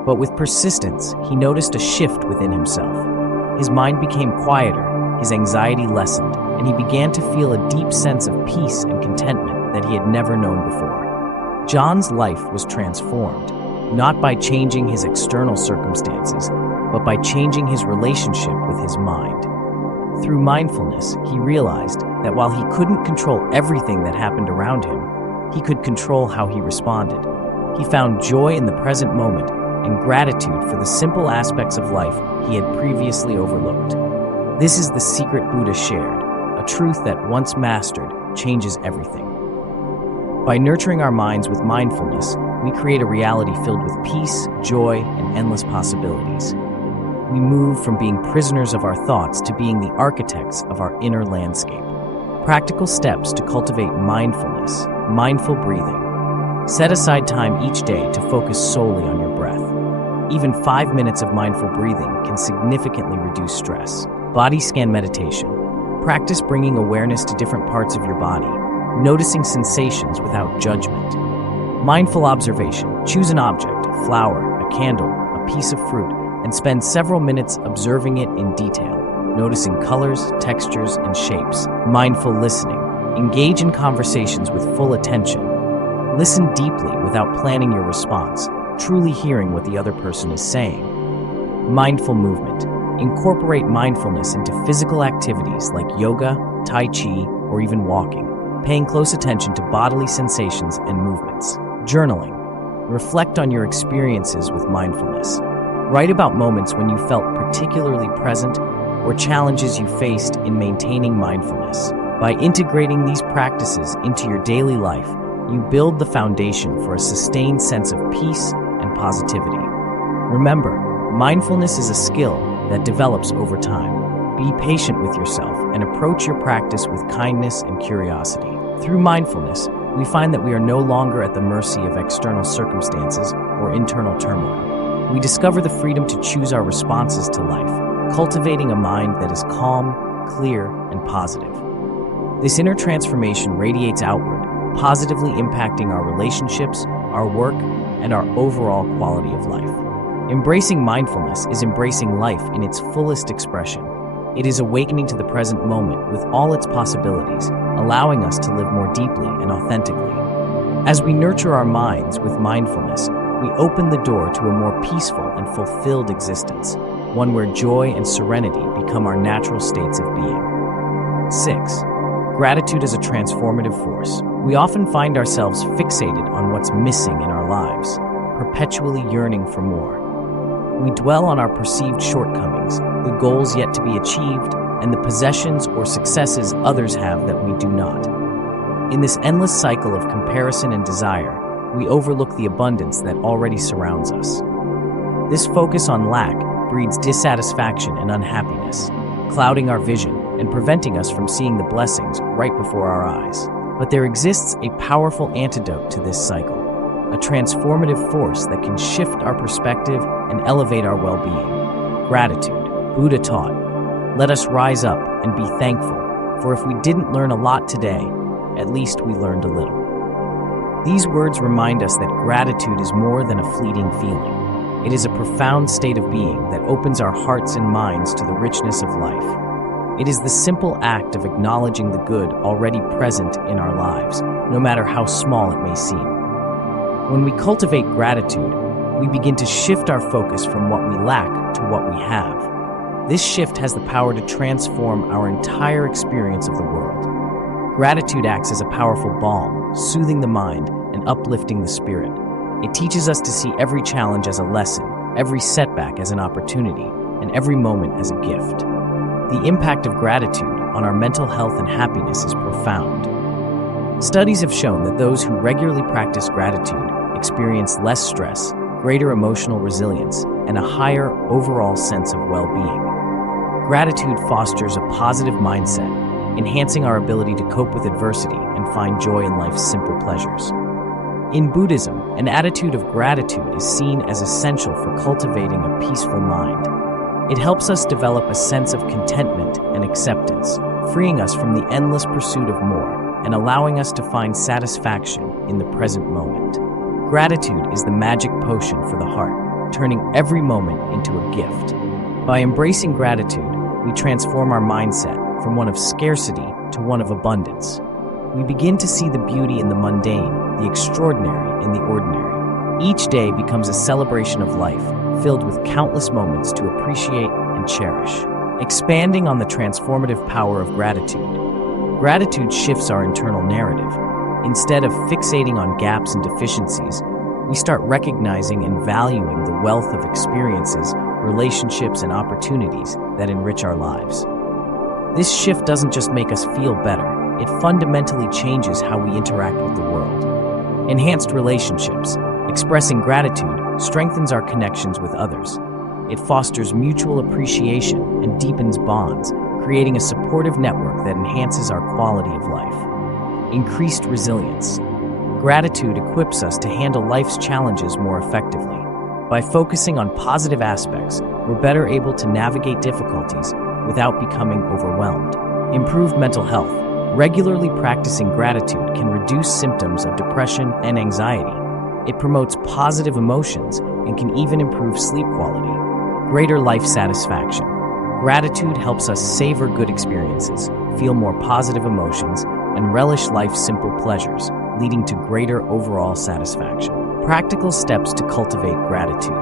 But with persistence, he noticed a shift within himself. His mind became quieter, his anxiety lessened, and he began to feel a deep sense of peace and contentment that he had never known before. John's life was transformed, not by changing his external circumstances, but by changing his relationship with his mind. Through mindfulness, he realized that while he couldn't control everything that happened around him, he could control how he responded. He found joy in the present moment and gratitude for the simple aspects of life he had previously overlooked. This is the secret Buddha shared, a truth that, once mastered, changes everything. By nurturing our minds with mindfulness, we create a reality filled with peace, joy, and endless possibilities. We move from being prisoners of our thoughts to being the architects of our inner landscape. Practical steps to cultivate mindfulness: mindful breathing. Set aside time each day to focus solely on your breath. Even 5 minutes of mindful breathing can significantly reduce stress. Body scan meditation. Practice bringing awareness to different parts of your body, noticing sensations without judgment. Mindful observation. Choose an object, a flower, a candle, a piece of fruit, and spend several minutes observing it in detail, noticing colors, textures, and shapes. Mindful listening. Engage in conversations with full attention. Listen deeply without planning your response, truly hearing what the other person is saying. Mindful movement. Incorporate mindfulness into physical activities like yoga, tai chi, or even walking, paying close attention to bodily sensations and movements. Journaling. Reflect on your experiences with mindfulness. Write about moments when you felt particularly present or challenges you faced in maintaining mindfulness. By integrating these practices into your daily life, you build the foundation for a sustained sense of peace and positivity. Remember, mindfulness is a skill that develops over time. Be patient with yourself and approach your practice with kindness and curiosity. Through mindfulness, we find that we are no longer at the mercy of external circumstances or internal turmoil. We discover the freedom to choose our responses to life, cultivating a mind that is calm, clear, and positive. This inner transformation radiates outward, positively impacting our relationships, our work, and our overall quality of life. Embracing mindfulness is embracing life in its fullest expression. It is awakening to the present moment with all its possibilities, allowing us to live more deeply and authentically. As we nurture our minds with mindfulness, we open the door to a more peaceful and fulfilled existence, one where joy and serenity become our natural states of being. 6. Gratitude as a transformative force. We often find ourselves fixated on what's missing in our lives, perpetually yearning for more. We dwell on our perceived shortcomings, the goals yet to be achieved, and the possessions or successes others have that we do not. In this endless cycle of comparison and desire, we overlook the abundance that already surrounds us. This focus on lack breeds dissatisfaction and unhappiness, clouding our vision and preventing us from seeing the blessings right before our eyes. But there exists a powerful antidote to this cycle, a transformative force that can shift our perspective and elevate our well-being. Gratitude. Buddha taught, "Let us rise up and be thankful, for if we didn't learn a lot today, at least we learned a little." These words remind us that gratitude is more than a fleeting feeling. It is a profound state of being that opens our hearts and minds to the richness of life. It is the simple act of acknowledging the good already present in our lives, no matter how small it may seem. When we cultivate gratitude, we begin to shift our focus from what we lack to what we have. This shift has the power to transform our entire experience of the world. Gratitude acts as a powerful balm, soothing the mind and uplifting the spirit. It teaches us to see every challenge as a lesson, every setback as an opportunity, and every moment as a gift. The impact of gratitude on our mental health and happiness is profound. Studies have shown that those who regularly practice gratitude experience less stress, greater emotional resilience, and a higher overall sense of well-being. Gratitude fosters a positive mindset, enhancing our ability to cope with adversity and find joy in life's simple pleasures. In Buddhism, an attitude of gratitude is seen as essential for cultivating a peaceful mind. It helps us develop a sense of contentment and acceptance, freeing us from the endless pursuit of more and allowing us to find satisfaction in the present moment. Gratitude is the magic potion for the heart, turning every moment into a gift. By embracing gratitude, we transform our mindset from one of scarcity to one of abundance. We begin to see the beauty in the mundane, the extraordinary in the ordinary. Each day becomes a celebration of life, filled with countless moments to appreciate and cherish. Expanding on the transformative power of gratitude, gratitude shifts our internal narrative. Instead of fixating on gaps and deficiencies, we start recognizing and valuing the wealth of experiences, relationships, and opportunities that enrich our lives. This shift doesn't just make us feel better, it fundamentally changes how we interact with the world. Enhanced relationships. Expressing gratitude strengthens our connections with others. It fosters mutual appreciation and deepens bonds, creating a supportive network that enhances our quality of life. Increased resilience. Gratitude equips us to handle life's challenges more effectively. By focusing on positive aspects, we're better able to navigate difficulties without becoming overwhelmed. Improved mental health. Regularly practicing gratitude can reduce symptoms of depression and anxiety. It promotes positive emotions and can even improve sleep quality. Greater life satisfaction. Gratitude helps us savor good experiences, feel more positive emotions, and relish life's simple pleasures, leading to greater overall satisfaction. Practical steps to cultivate gratitude.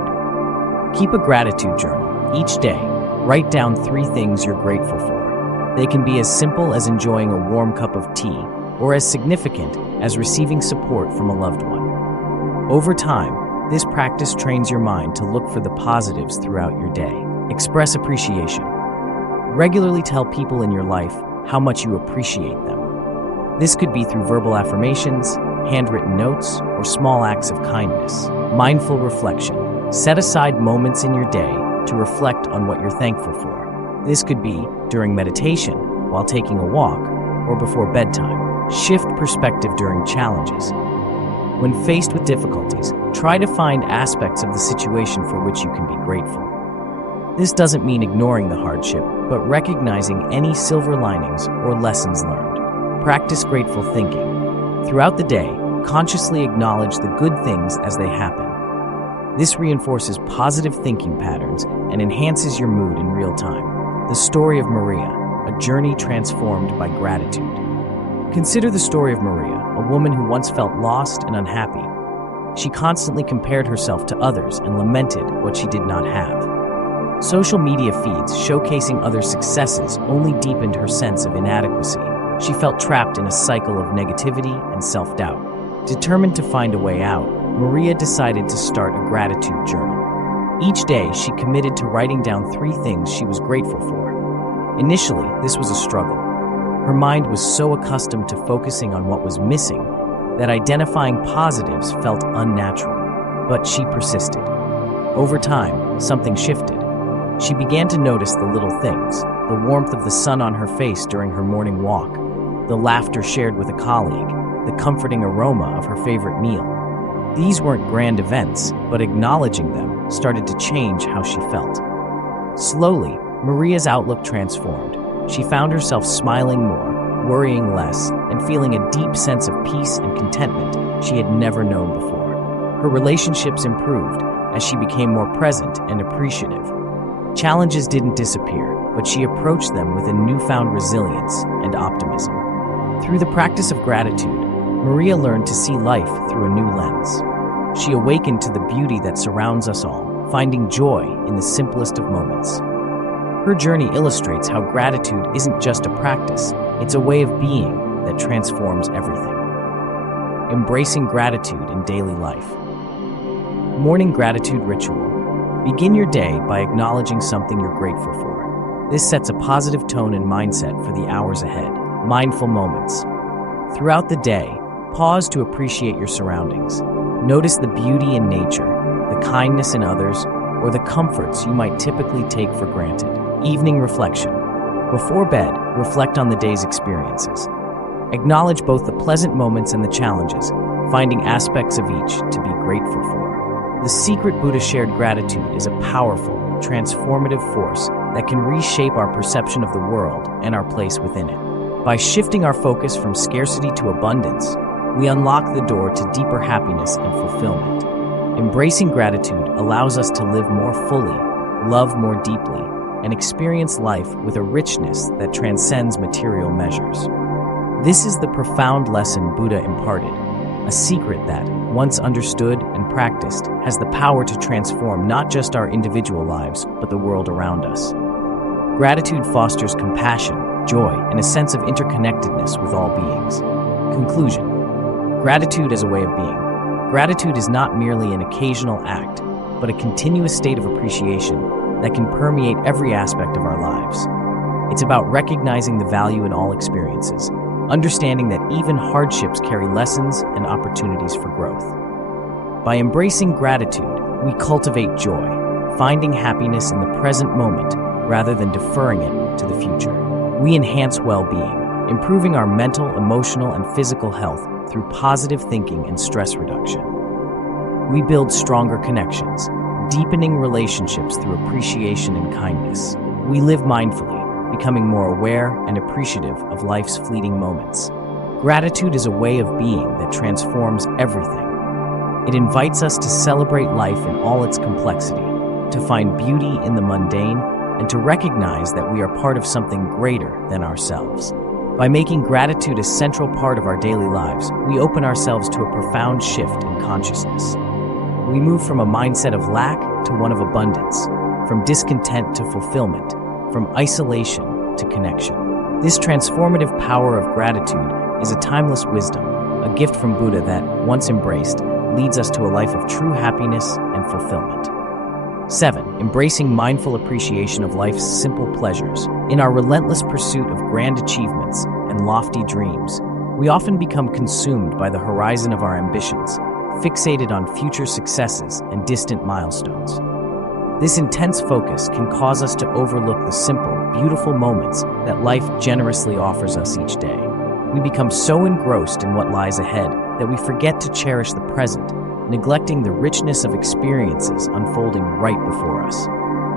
Keep a gratitude journal. Each day, write down 3 things you're grateful for. They can be as simple as enjoying a warm cup of tea, or as significant as receiving support from a loved one. Over time, this practice trains your mind to look for the positives throughout your day. Express appreciation. Regularly tell people in your life how much you appreciate them. This could be through verbal affirmations, handwritten notes, or small acts of kindness. Mindful reflection. Set aside moments in your day to reflect on what you're thankful for. This could be during meditation, while taking a walk, or before bedtime. Shift perspective during challenges. When faced with difficulties, try to find aspects of the situation for which you can be grateful. This doesn't mean ignoring the hardship, but recognizing any silver linings or lessons learned. Practice grateful thinking. Throughout the day, consciously acknowledge the good things as they happen. This reinforces positive thinking patterns and enhances your mood in real time. The story of Maria, a journey transformed by gratitude. Consider the story of Maria, a woman who once felt lost and unhappy. She constantly compared herself to others and lamented what she did not have. Social media feeds showcasing others' successes only deepened her sense of inadequacy. She felt trapped in a cycle of negativity and self-doubt. Determined to find a way out, Maria decided to start a gratitude journal. Each day, she committed to writing down 3 things she was grateful for. Initially, this was a struggle. Her mind was so accustomed to focusing on what was missing that identifying positives felt unnatural. But she persisted. Over time, something shifted. She began to notice the little things, the warmth of the sun on her face during her morning walk, the laughter shared with a colleague, the comforting aroma of her favorite meal. These weren't grand events, but acknowledging them started to change how she felt. Slowly, Maria's outlook transformed. She found herself smiling more, worrying less, and feeling a deep sense of peace and contentment she had never known before. Her relationships improved as she became more present and appreciative. Challenges didn't disappear, but she approached them with a newfound resilience and optimism. Through the practice of gratitude, Maria learned to see life through a new lens. She awakened to the beauty that surrounds us all, finding joy in the simplest of moments. Her journey illustrates how gratitude isn't just a practice, it's a way of being that transforms everything. Embracing gratitude in daily life. Morning gratitude ritual. Begin your day by acknowledging something you're grateful for. This sets a positive tone and mindset for the hours ahead. Mindful moments. Throughout the day, pause to appreciate your surroundings. Notice the beauty in nature, the kindness in others, or the comforts you might typically take for granted. Evening reflection. Before bed, reflect on the day's experiences. Acknowledge both the pleasant moments and the challenges, finding aspects of each to be grateful for. The secret Buddha shared gratitude is a powerful, transformative force that can reshape our perception of the world and our place within it. By shifting our focus from scarcity to abundance, we unlock the door to deeper happiness and fulfillment. Embracing gratitude allows us to live more fully, love more deeply, and experience life with a richness that transcends material measures. This is the profound lesson Buddha imparted, a secret that, once understood and practiced, has the power to transform not just our individual lives, but the world around us. Gratitude fosters compassion, joy, and a sense of interconnectedness with all beings. Conclusion. Gratitude as a way of being. Gratitude is not merely an occasional act, but a continuous state of appreciation that can permeate every aspect of our lives. It's about recognizing the value in all experiences, understanding that even hardships carry lessons and opportunities for growth. By embracing gratitude, we cultivate joy, finding happiness in the present moment rather than deferring it to the future. We enhance well-being, improving our mental, emotional, and physical health through positive thinking and stress reduction. We build stronger connections, deepening relationships through appreciation and kindness. We live mindfully, becoming more aware and appreciative of life's fleeting moments. Gratitude is a way of being that transforms everything. It invites us to celebrate life in all its complexity, to find beauty in the mundane, and to recognize that we are part of something greater than ourselves. By making gratitude a central part of our daily lives, we open ourselves to a profound shift in consciousness. We move from a mindset of lack to one of abundance, from discontent to fulfillment, from isolation to connection. This transformative power of gratitude is a timeless wisdom, a gift from Buddha that, once embraced, leads us to a life of true happiness and fulfillment. 7. Embracing mindful appreciation of life's simple pleasures. In our relentless pursuit of grand achievements and lofty dreams, we often become consumed by the horizon of our ambitions, fixated on future successes and distant milestones. This intense focus can cause us to overlook the simple, beautiful moments that life generously offers us each day. We become so engrossed in what lies ahead that we forget to cherish the present, neglecting the richness of experiences unfolding right before us.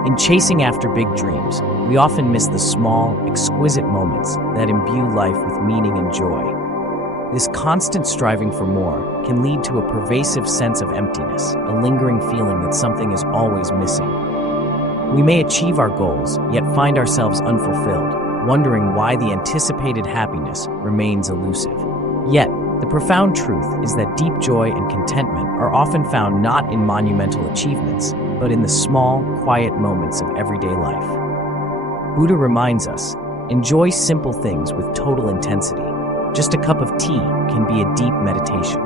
In chasing after big dreams, we often miss the small, exquisite moments that imbue life with meaning and joy. This constant striving for more can lead to a pervasive sense of emptiness, a lingering feeling that something is always missing. We may achieve our goals, yet find ourselves unfulfilled, wondering why the anticipated happiness remains elusive. Yet, the profound truth is that deep joy and contentment are often found not in monumental achievements, but in the small, quiet moments of everyday life. Buddha reminds us, enjoy simple things with total intensity. Just a cup of tea can be a deep meditation.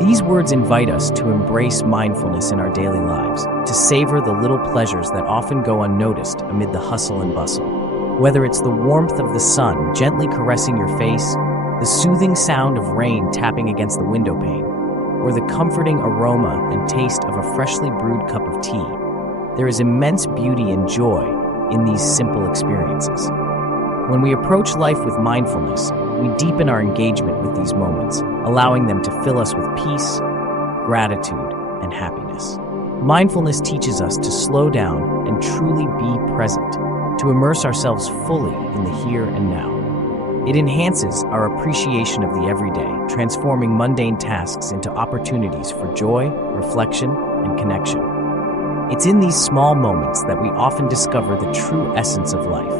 These words invite us to embrace mindfulness in our daily lives, to savor the little pleasures that often go unnoticed amid the hustle and bustle. Whether it's the warmth of the sun gently caressing your face, the soothing sound of rain tapping against the window pane, or the comforting aroma and taste of a freshly brewed cup of tea, there is immense beauty and joy in these simple experiences. When we approach life with mindfulness, we deepen our engagement with these moments, allowing them to fill us with peace, gratitude, and happiness. Mindfulness teaches us to slow down and truly be present, to immerse ourselves fully in the here and now. It enhances our appreciation of the everyday, transforming mundane tasks into opportunities for joy, reflection, and connection. It's in these small moments that we often discover the true essence of life,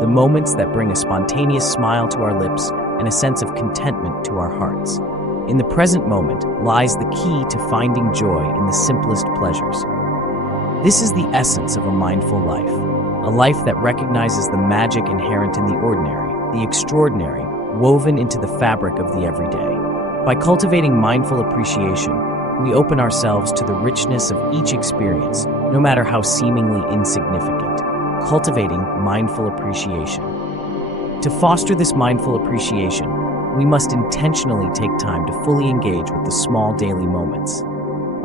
the moments that bring a spontaneous smile to our lips and a sense of contentment to our hearts. In the present moment lies the key to finding joy in the simplest pleasures. This is the essence of a mindful life, a life that recognizes the magic inherent in the ordinary, the extraordinary, woven into the fabric of the everyday. By cultivating mindful appreciation, we open ourselves to the richness of each experience, no matter how seemingly insignificant. Cultivating mindful appreciation. To foster this mindful appreciation, we must intentionally take time to fully engage with the small daily moments.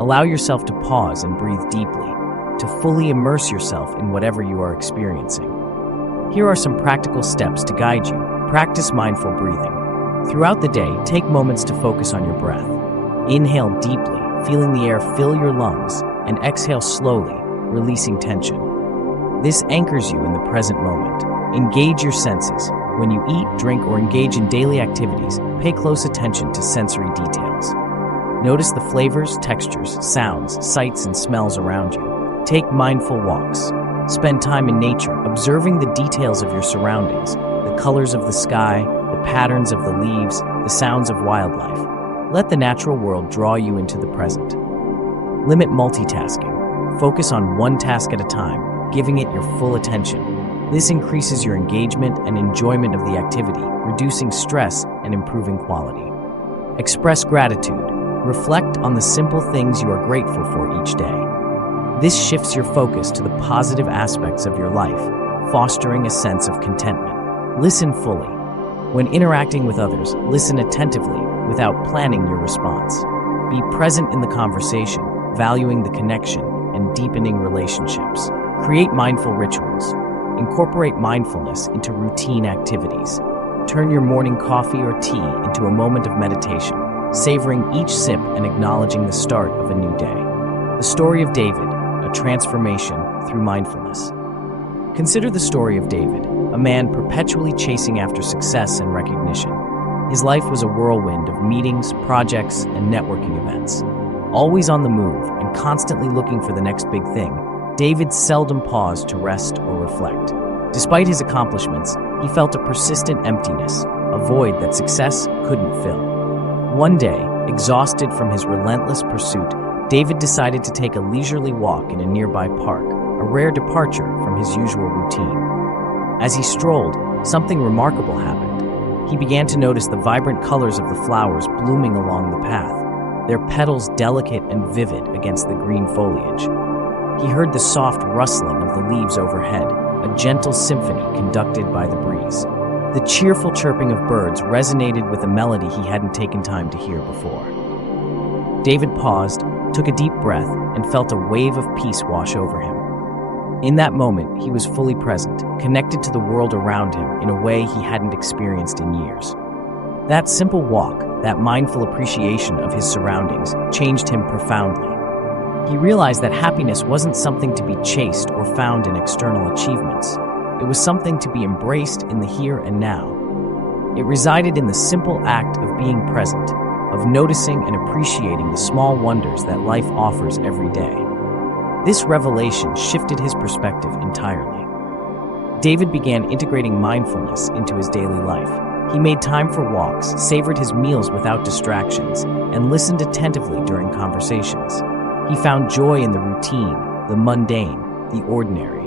Allow yourself to pause and breathe deeply, to fully immerse yourself in whatever you are experiencing. Here are some practical steps to guide you. Practice mindful breathing. Throughout the day, take moments to focus on your breath. Inhale deeply, feeling the air fill your lungs, and exhale slowly, releasing tension. This anchors you in the present moment. Engage your senses. When you eat, drink, or engage in daily activities, pay close attention to sensory details. Notice the flavors, textures, sounds, sights, and smells around you. Take mindful walks. Spend time in nature, observing the details of your surroundings, the colors of the sky, the patterns of the leaves, the sounds of wildlife. Let the natural world draw you into the present. Limit multitasking. Focus on one task at a time, giving it your full attention. This increases your engagement and enjoyment of the activity, reducing stress and improving quality. Express gratitude. Reflect on the simple things you are grateful for each day. This shifts your focus to the positive aspects of your life, fostering a sense of contentment. Listen fully. When interacting with others, listen attentively without planning your response. Be present in the conversation, valuing the connection and deepening relationships. Create mindful rituals. Incorporate mindfulness into routine activities. Turn your morning coffee or tea into a moment of meditation, savoring each sip and acknowledging the start of a new day. The story of David, a transformation through mindfulness. Consider the story of David, a man perpetually chasing after success and recognition. His life was a whirlwind of meetings, projects, and networking events. Always on the move and constantly looking for the next big thing, David seldom paused to rest or reflect. Despite his accomplishments, he felt a persistent emptiness, a void that success couldn't fill. One day, exhausted from his relentless pursuit, David decided to take a leisurely walk in a nearby park, a rare departure from his usual routine. As he strolled, something remarkable happened. He began to notice the vibrant colors of the flowers blooming along the path, their petals delicate and vivid against the green foliage. He heard the soft rustling of the leaves overhead, a gentle symphony conducted by the breeze. The cheerful chirping of birds resonated with a melody he hadn't taken time to hear before. David paused, took a deep breath, and felt a wave of peace wash over him. In that moment, he was fully present, connected to the world around him in a way he hadn't experienced in years. That simple walk, that mindful appreciation of his surroundings, changed him profoundly. He realized that happiness wasn't something to be chased or found in external achievements. It was something to be embraced in the here and now. It resided in the simple act of being present, of noticing and appreciating the small wonders that life offers every day. This revelation shifted his perspective entirely. David began integrating mindfulness into his daily life. He made time for walks, savored his meals without distractions, and listened attentively during conversations. He found joy in the routine, the mundane, the ordinary.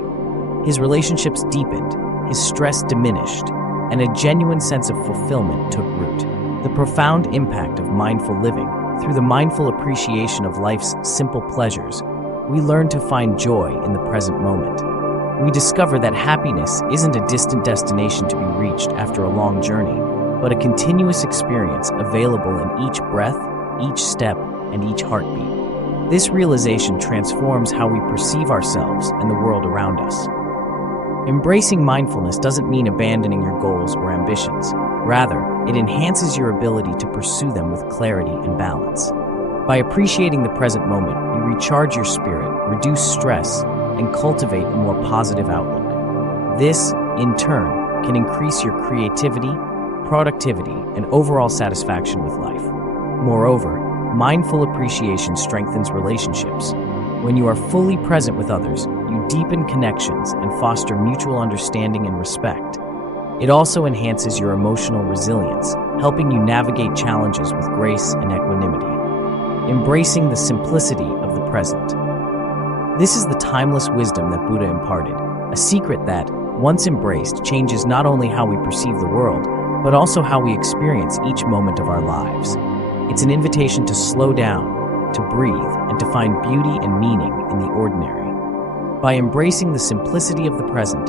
His relationships deepened, his stress diminished, and a genuine sense of fulfillment took root. The profound impact of mindful living. Through the mindful appreciation of life's simple pleasures, we learn to find joy in the present moment. We discover that happiness isn't a distant destination to be reached after a long journey, but a continuous experience available in each breath, each step, and each heartbeat. This realization transforms how we perceive ourselves and the world around us. Embracing mindfulness doesn't mean abandoning your goals or ambitions. Rather, it enhances your ability to pursue them with clarity and balance. By appreciating the present moment, you recharge your spirit, reduce stress, and cultivate a more positive outlook. This, in turn, can increase your creativity, productivity, and overall satisfaction with life. Moreover, mindful appreciation strengthens relationships. When you are fully present with others, you deepen connections and foster mutual understanding and respect. It also enhances your emotional resilience, helping you navigate challenges with grace and equanimity. Embracing the simplicity of the present. This is the timeless wisdom that Buddha imparted, a secret that, once embraced, changes not only how we perceive the world, but also how we experience each moment of our lives. It's an invitation to slow down, to breathe, and to find beauty and meaning in the ordinary. By embracing the simplicity of the present,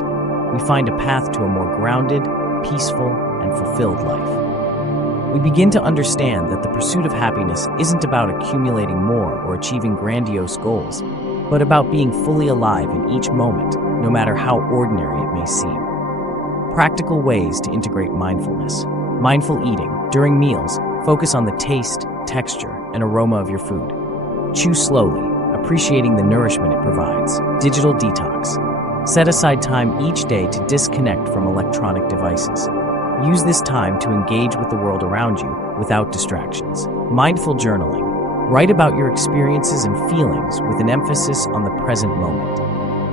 we find a path to a more grounded, peaceful, and fulfilled life. We begin to understand that the pursuit of happiness isn't about accumulating more or achieving grandiose goals, but about being fully alive in each moment, no matter how ordinary it may seem. Practical ways to integrate mindfulness. Mindful eating. During meals, focus on the taste, texture, and aroma of your food. Chew slowly, appreciating the nourishment it provides. Digital detox. Set aside time each day to disconnect from electronic devices. Use this time to engage with the world around you without distractions. Mindful journaling. Write about your experiences and feelings with an emphasis on the present moment.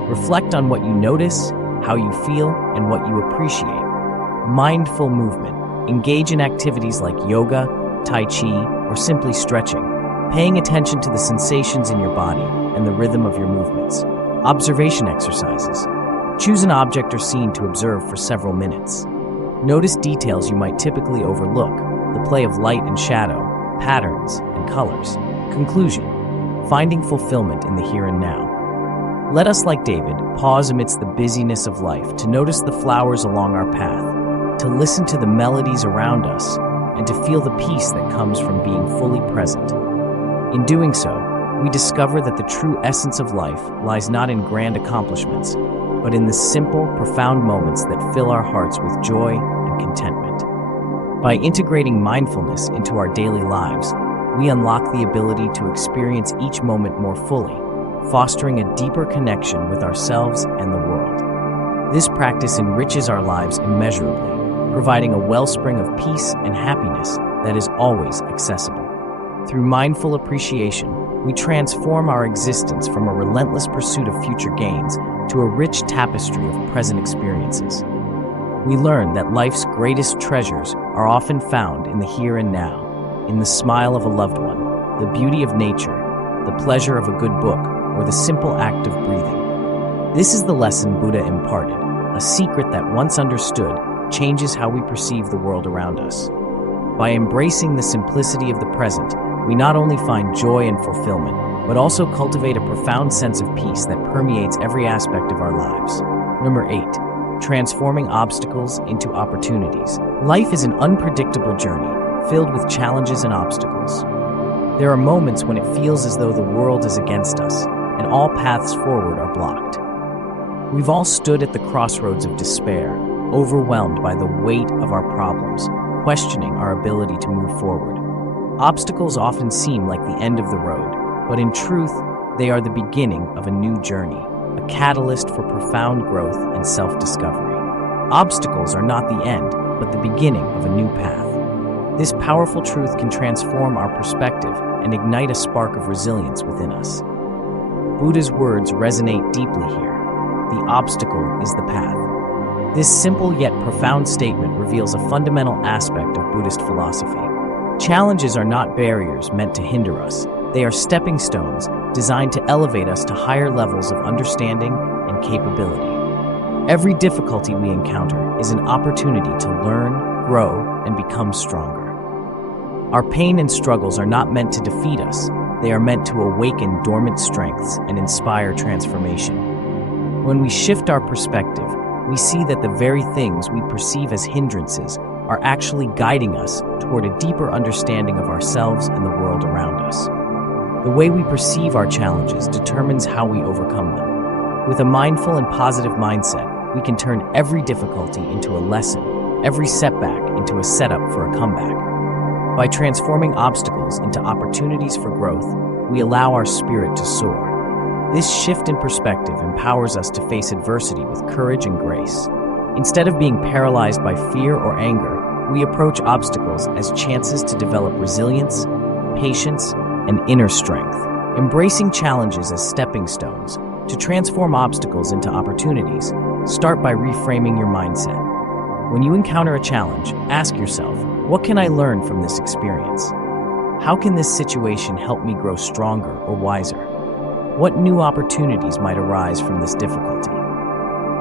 Reflect on what you notice, how you feel, and what you appreciate. Mindful movement. Engage in activities like yoga, tai chi, or simply stretching, paying attention to the sensations in your body and the rhythm of your movements. Observation exercises. Choose an object or scene to observe for several minutes. Notice details you might typically overlook, the play of light and shadow, patterns and colors. Conclusion: finding fulfillment in the here and now. Let us, like David, pause amidst the busyness of life to notice the flowers along our path, to listen to the melodies around us, and to feel the peace that comes from being fully present. In doing so, we discover that the true essence of life lies not in grand accomplishments, but in the simple, profound moments that fill our hearts with joy and contentment. By integrating mindfulness into our daily lives, we unlock the ability to experience each moment more fully, fostering a deeper connection with ourselves and the world. This practice enriches our lives immeasurably, providing a wellspring of peace and happiness that is always accessible. Through mindful appreciation, we transform our existence from a relentless pursuit of future gains to a rich tapestry of present experiences. We learn that life's greatest treasures are often found in the here and now, in the smile of a loved one, the beauty of nature, the pleasure of a good book, or the simple act of breathing. This is the lesson Buddha imparted, a secret that, once understood, changes how we perceive the world around us. By embracing the simplicity of the present, we not only find joy and fulfillment, but also cultivate a profound sense of peace that permeates every aspect of our lives. Number 8. Transforming obstacles into opportunities. Life is an unpredictable journey, filled with challenges and obstacles. There are moments when it feels as though the world is against us, and all paths forward are blocked. We've all stood at the crossroads of despair, overwhelmed by the weight of our problems, questioning our ability to move forward. Obstacles often seem like the end of the road, but in truth, they are the beginning of a new journey, a catalyst for profound growth and self-discovery. Obstacles are not the end, but the beginning of a new path. This powerful truth can transform our perspective and ignite a spark of resilience within us. Buddha's words resonate deeply here. The obstacle is the path. This simple yet profound statement reveals a fundamental aspect of Buddhist philosophy. Challenges are not barriers meant to hinder us. They are stepping stones designed to elevate us to higher levels of understanding and capability. Every difficulty we encounter is an opportunity to learn, grow, and become stronger. Our pain and struggles are not meant to defeat us. They are meant to awaken dormant strengths and inspire transformation. When we shift our perspective, we see that the very things we perceive as hindrances are actually guiding us toward a deeper understanding of ourselves and the world around us. The way we perceive our challenges determines how we overcome them. With a mindful and positive mindset, we can turn every difficulty into a lesson, every setback into a setup for a comeback. By transforming obstacles into opportunities for growth, we allow our spirit to soar. This shift in perspective empowers us to face adversity with courage and grace. Instead of being paralyzed by fear or anger, we approach obstacles as chances to develop resilience, patience, and inner strength. Embracing challenges as stepping stones to transform obstacles into opportunities, start by reframing your mindset. When you encounter a challenge, ask yourself, what can I learn from this experience? How can this situation help me grow stronger or wiser? What new opportunities might arise from this difficulty?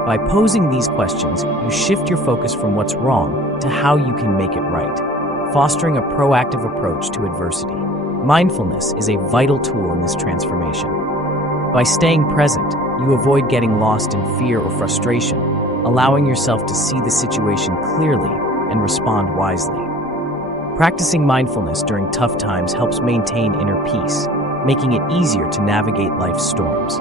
By posing these questions, you shift your focus from what's wrong to how you can make it right, fostering a proactive approach to adversity. Mindfulness is a vital tool in this transformation. By staying present, you avoid getting lost in fear or frustration, allowing yourself to see the situation clearly and respond wisely. Practicing mindfulness during tough times helps maintain inner peace, making it easier to navigate life's storms.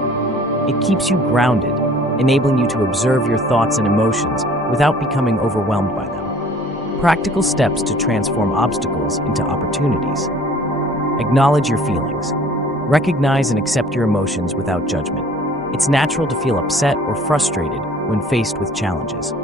It keeps you grounded, enabling you to observe your thoughts and emotions without becoming overwhelmed by them. Practical steps to transform obstacles into opportunities. Acknowledge your feelings. Recognize and accept your emotions without judgment. It's natural to feel upset or frustrated when faced with challenges.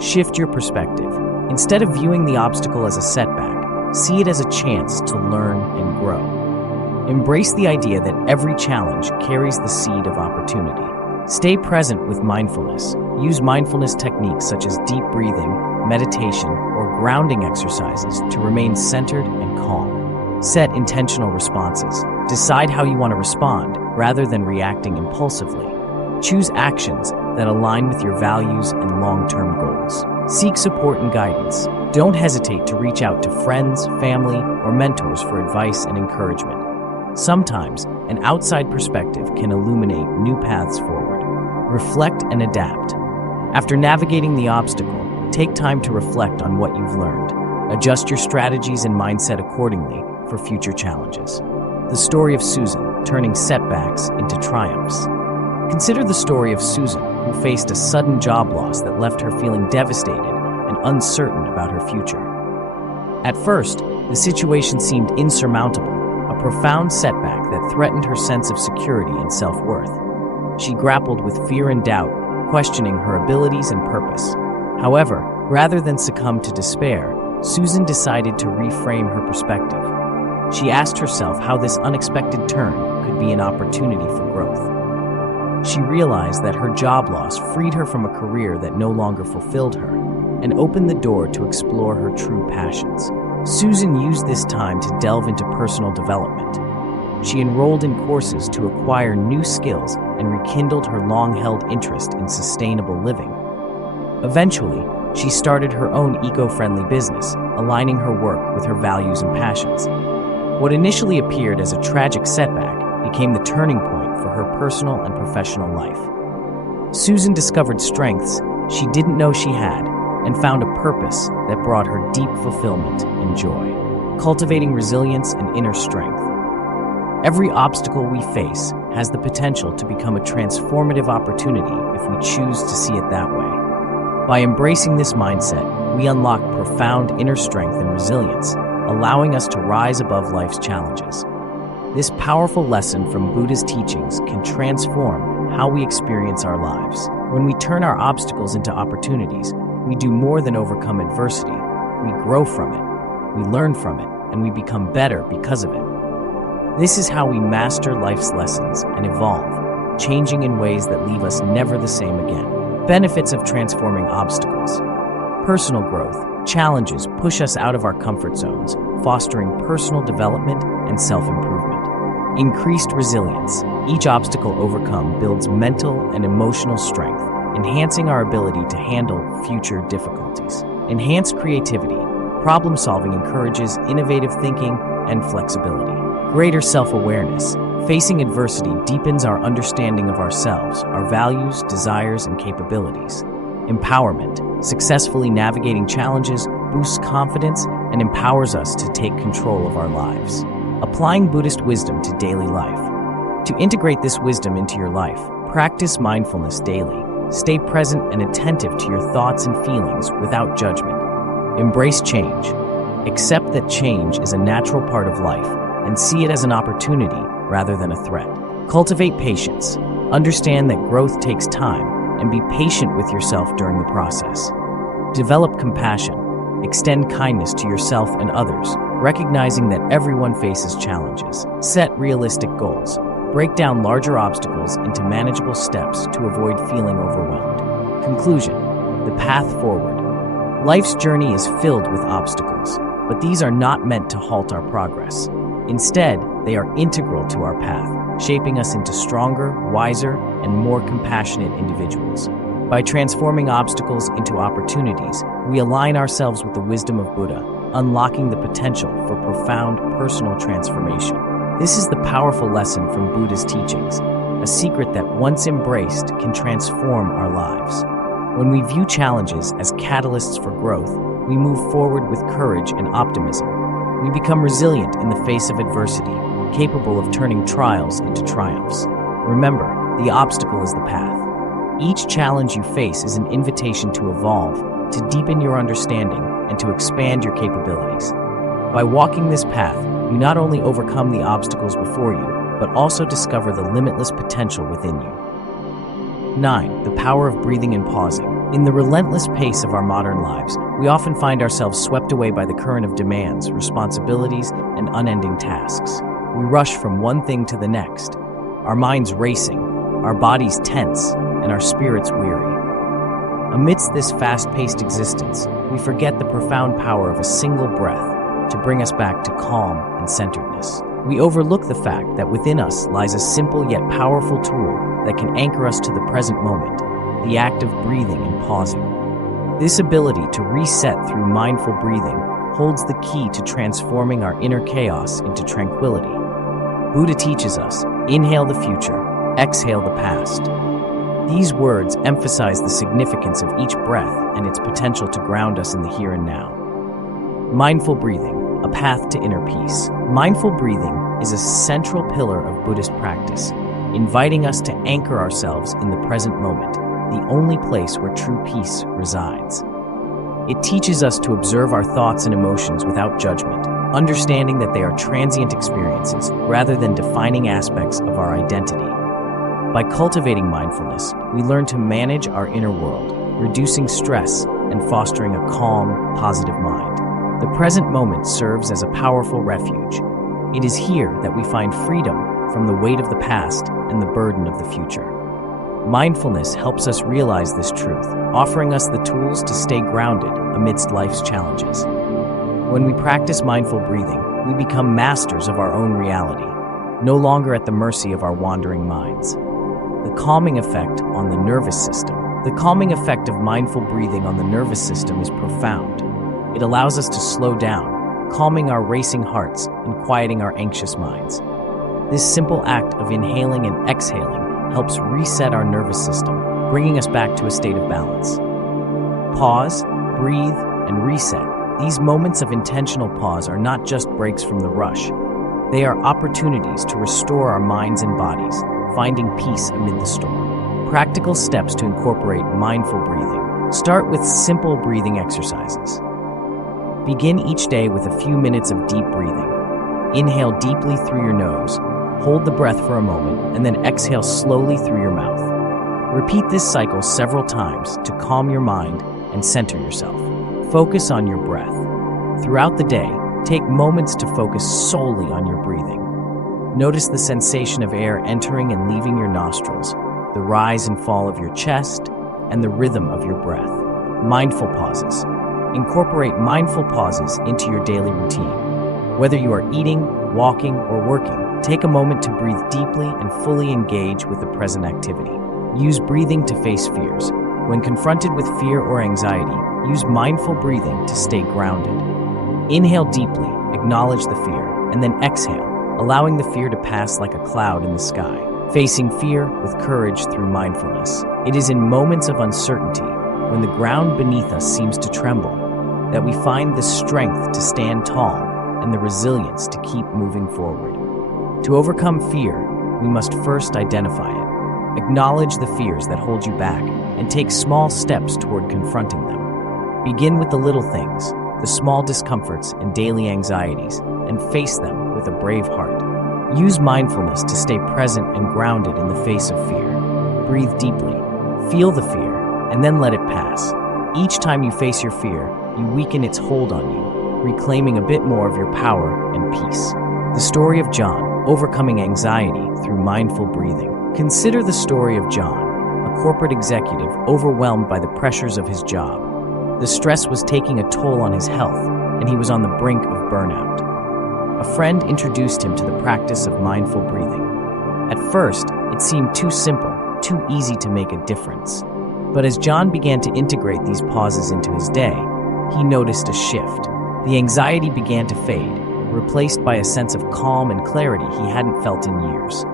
Shift your perspective. Instead of viewing the obstacle as a setback, see it as a chance to learn and grow. Embrace the idea that every challenge carries the seed of opportunity. Stay present with mindfulness. Use mindfulness techniques such as deep breathing, meditation, or grounding exercises to remain centered and calm. Set intentional responses. Decide how you want to respond rather than reacting impulsively. Choose actions that align with your values and long-term goals. Seek support and guidance. Don't hesitate to reach out to friends, family, or mentors for advice and encouragement. Sometimes, an outside perspective can illuminate new paths forward. Reflect and adapt. After navigating the obstacle, take time to reflect on what you've learned. Adjust your strategies and mindset accordingly for future challenges. The story of Susan, turning setbacks into triumphs. Consider the story of Susan, who faced a sudden job loss that left her feeling devastated and uncertain about her future. At first, the situation seemed insurmountable, a profound setback that threatened her sense of security and self-worth. She grappled with fear and doubt, questioning her abilities and purpose. However, rather than succumb to despair, Susan decided to reframe her perspective. She asked herself how this unexpected turn could be an opportunity for growth. She realized that her job loss freed her from a career that no longer fulfilled her and opened the door to explore her true passions. Susan used this time to delve into personal development. She enrolled in courses to acquire new skills and rekindled her long-held interest in sustainable living. Eventually, she started her own eco-friendly business, aligning her work with her values and passions. What initially appeared as a tragic setback became the turning point for her personal and professional life. Susan discovered strengths she didn't know she had and found a purpose that brought her deep fulfillment and joy, cultivating resilience and inner strength. Every obstacle we face has the potential to become a transformative opportunity if we choose to see it that way. By embracing this mindset, we unlock profound inner strength and resilience, allowing us to rise above life's challenges. This powerful lesson from Buddha's teachings can transform how we experience our lives. When we turn our obstacles into opportunities, we do more than overcome adversity. We grow from it, we learn from it, and we become better because of it. This is how we master life's lessons and evolve, changing in ways that leave us never the same again. Benefits of transforming obstacles. Personal growth. Challenges push us out of our comfort zones, fostering personal development and self-improvement. Increased resilience. Each obstacle overcome builds mental and emotional strength, enhancing our ability to handle future difficulties. Enhanced creativity. Problem-solving encourages innovative thinking and flexibility. Greater self-awareness. Facing adversity deepens our understanding of ourselves, our values, desires, and capabilities. Empowerment. Successfully navigating challenges boosts confidence and empowers us to take control of our lives. Applying Buddhist wisdom to daily life. To integrate this wisdom into your life, practice mindfulness daily. Stay present and attentive to your thoughts and feelings without judgment. Embrace change. Accept that change is a natural part of life and see it as an opportunity rather than a threat. Cultivate patience. Understand that growth takes time and be patient with yourself during the process. Develop compassion. Extend kindness to yourself and others, recognizing that everyone faces challenges. Set realistic goals. Break down larger obstacles into manageable steps to avoid feeling overwhelmed. Conclusion. The path forward. Life's journey is filled with obstacles, but these are not meant to halt our progress. Instead, they are integral to our path, shaping us into stronger, wiser, and more compassionate individuals. By transforming obstacles into opportunities, we align ourselves with the wisdom of Buddha, unlocking the potential for profound personal transformation. This is the powerful lesson from Buddha's teachings, a secret that once embraced can transform our lives. When we view challenges as catalysts for growth, we move forward with courage and optimism. We become resilient in the face of adversity, capable of turning trials into triumphs. Remember, the obstacle is the path. Each challenge you face is an invitation to evolve, to deepen your understanding, and to expand your capabilities. By walking this path, you not only overcome the obstacles before you, but also discover the limitless potential within you. 9. The power of breathing and pausing. In the relentless pace of our modern lives, we often find ourselves swept away by the current of demands, responsibilities, and unending tasks. We rush from one thing to the next, our minds racing, our bodies tense, and our spirits weary. Amidst this fast-paced existence, we forget the profound power of a single breath to bring us back to calm and centeredness. We overlook the fact that within us lies a simple yet powerful tool that can anchor us to the present moment, the act of breathing and pausing. This ability to reset through mindful breathing holds the key to transforming our inner chaos into tranquility. Buddha teaches us, inhale the future, exhale the past. These words emphasize the significance of each breath and its potential to ground us in the here and now. Mindful breathing, a path to inner peace. Mindful breathing is a central pillar of Buddhist practice, inviting us to anchor ourselves in the present moment, the only place where true peace resides. It teaches us to observe our thoughts and emotions without judgment, understanding that they are transient experiences rather than defining aspects of our identity. By cultivating mindfulness, we learn to manage our inner world, reducing stress and fostering a calm, positive mind. The present moment serves as a powerful refuge. It is here that we find freedom from the weight of the past and the burden of the future. Mindfulness helps us realize this truth, offering us the tools to stay grounded amidst life's challenges. When we practice mindful breathing, we become masters of our own reality, no longer at the mercy of our wandering minds. The calming effect on the nervous system. The calming effect of mindful breathing on the nervous system is profound. It allows us to slow down, calming our racing hearts and quieting our anxious minds. This simple act of inhaling and exhaling helps reset our nervous system, bringing us back to a state of balance. Pause, breathe, and reset. These moments of intentional pause are not just breaks from the rush. They are opportunities to restore our minds and bodies, finding peace amid the storm. Practical steps to incorporate mindful breathing. Start with simple breathing exercises. Begin each day with a few minutes of deep breathing. Inhale deeply through your nose, hold the breath for a moment, and then exhale slowly through your mouth. Repeat this cycle several times to calm your mind and center yourself. Focus on your breath. Throughout the day, take moments to focus solely on your breathing. Notice the sensation of air entering and leaving your nostrils, the rise and fall of your chest, and the rhythm of your breath. Mindful pauses. Incorporate mindful pauses into your daily routine. Whether you are eating, walking, or working, take a moment to breathe deeply and fully engage with the present activity. Use breathing to face fears. When confronted with fear or anxiety, use mindful breathing to stay grounded. Inhale deeply, acknowledge the fear, and then exhale, allowing the fear to pass like a cloud in the sky. Facing fear with courage through mindfulness. It is in moments of uncertainty, when the ground beneath us seems to tremble, that we find the strength to stand tall and the resilience to keep moving forward. To overcome fear, we must first identify it. Acknowledge the fears that hold you back and take small steps toward confronting them. Begin with the little things, the small discomforts and daily anxieties, and face them with a brave heart. Use mindfulness to stay present and grounded in the face of fear. Breathe deeply, feel the fear, and then let it pass. Each time you face your fear, you weaken its hold on you, reclaiming a bit more of your power and peace. The story of John, overcoming anxiety through mindful breathing. Consider the story of John, a corporate executive overwhelmed by the pressures of his job. The stress was taking a toll on his health, and he was on the brink of burnout. A friend introduced him to the practice of mindful breathing. At first, it seemed too simple, too easy to make a difference. But as John began to integrate these pauses into his day, he noticed a shift. The anxiety began to fade, replaced by a sense of calm and clarity he hadn't felt in years.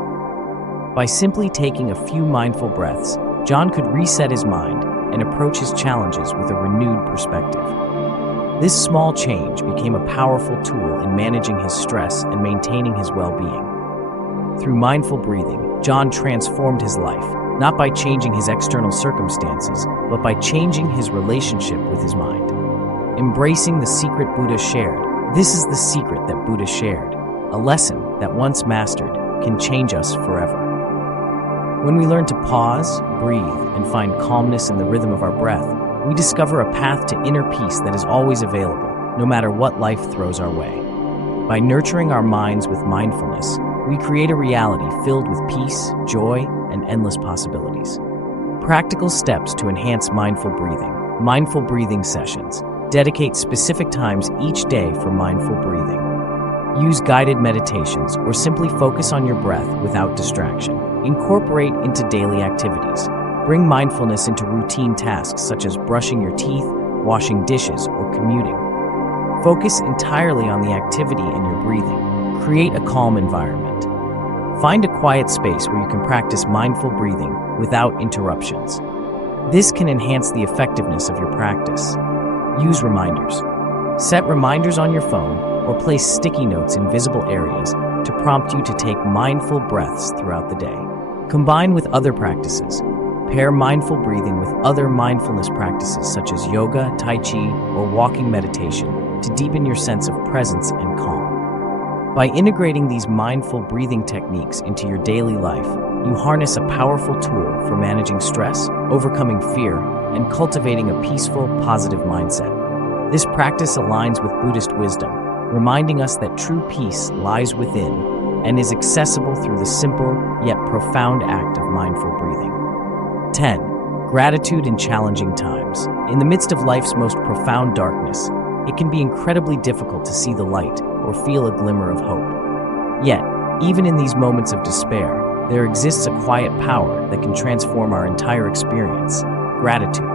By simply taking a few mindful breaths, John could reset his mind and approach his challenges with a renewed perspective. This small change became a powerful tool in managing his stress and maintaining his well-being. Through mindful breathing, John transformed his life, not by changing his external circumstances, but by changing his relationship with his mind. Embracing the secret Buddha shared. This is the secret that Buddha shared, a lesson that once mastered can change us forever. When we learn to pause, breathe, and find calmness in the rhythm of our breath, we discover a path to inner peace that is always available, no matter what life throws our way. By nurturing our minds with mindfulness, we create a reality filled with peace, joy, and endless possibilities. Practical steps to enhance mindful breathing. Mindful breathing sessions. Dedicate specific times each day for mindful breathing. Use guided meditations or simply focus on your breath without distraction. Incorporate into daily activities. Bring mindfulness into routine tasks such as brushing your teeth, washing dishes, or commuting. Focus entirely on the activity and your breathing. Create a calm environment. Find a quiet space where you can practice mindful breathing without interruptions. This can enhance the effectiveness of your practice. Use reminders. Set reminders on your phone or place sticky notes in visible areas to prompt you to take mindful breaths throughout the day. Combine with other practices. Pair mindful breathing with other mindfulness practices such as yoga, tai chi, or walking meditation to deepen your sense of presence and calm. By integrating these mindful breathing techniques into your daily life, you harness a powerful tool for managing stress, overcoming fear, and cultivating a peaceful, positive mindset. This practice aligns with Buddhist wisdom, reminding us that true peace lies within and is accessible through the simple yet profound act of mindful breathing. 10. Gratitude in challenging times. In the midst of life's most profound darkness, it can be incredibly difficult to see the light or feel a glimmer of hope. Yet, even in these moments of despair, there exists a quiet power that can transform our entire experience: gratitude.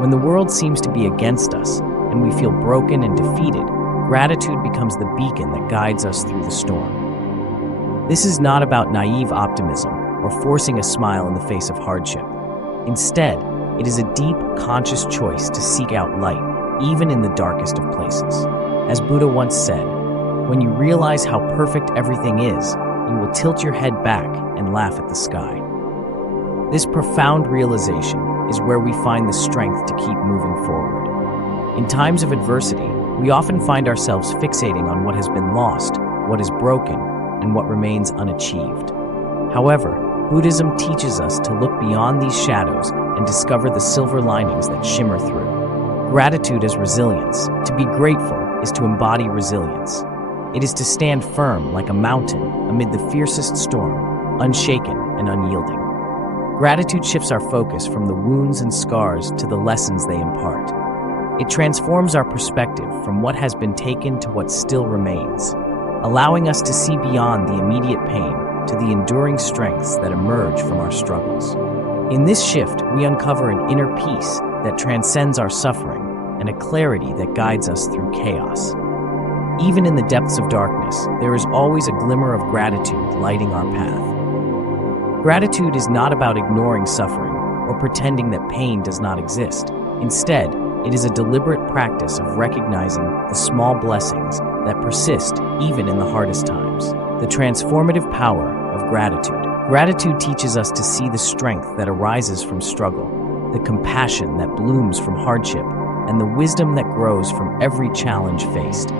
When the world seems to be against us and we feel broken and defeated, gratitude becomes the beacon that guides us through the storm. This is not about naive optimism or forcing a smile in the face of hardship. Instead, it is a deep, conscious choice to seek out light, even in the darkest of places. As Buddha once said, when you realize how perfect everything is, you will tilt your head back and laugh at the sky. This profound realization is where we find the strength to keep moving forward. In times of adversity, we often find ourselves fixating on what has been lost, what is broken, and what remains unachieved. However, Buddhism teaches us to look beyond these shadows and discover the silver linings that shimmer through. Gratitude as resilience. To be grateful is to embody resilience. It is to stand firm like a mountain amid the fiercest storm, unshaken and unyielding. Gratitude shifts our focus from the wounds and scars to the lessons they impart. It transforms our perspective from what has been taken to what still remains, allowing us to see beyond the immediate pain to the enduring strengths that emerge from our struggles. In this shift, we uncover an inner peace that transcends our suffering and a clarity that guides us through chaos. Even in the depths of darkness, there is always a glimmer of gratitude lighting our path. Gratitude is not about ignoring suffering or pretending that pain does not exist. Instead, it is a deliberate practice of recognizing the small blessings that persist even in the hardest times. The transformative power of gratitude. Gratitude teaches us to see the strength that arises from struggle, the compassion that blooms from hardship, and the wisdom that grows from every challenge faced.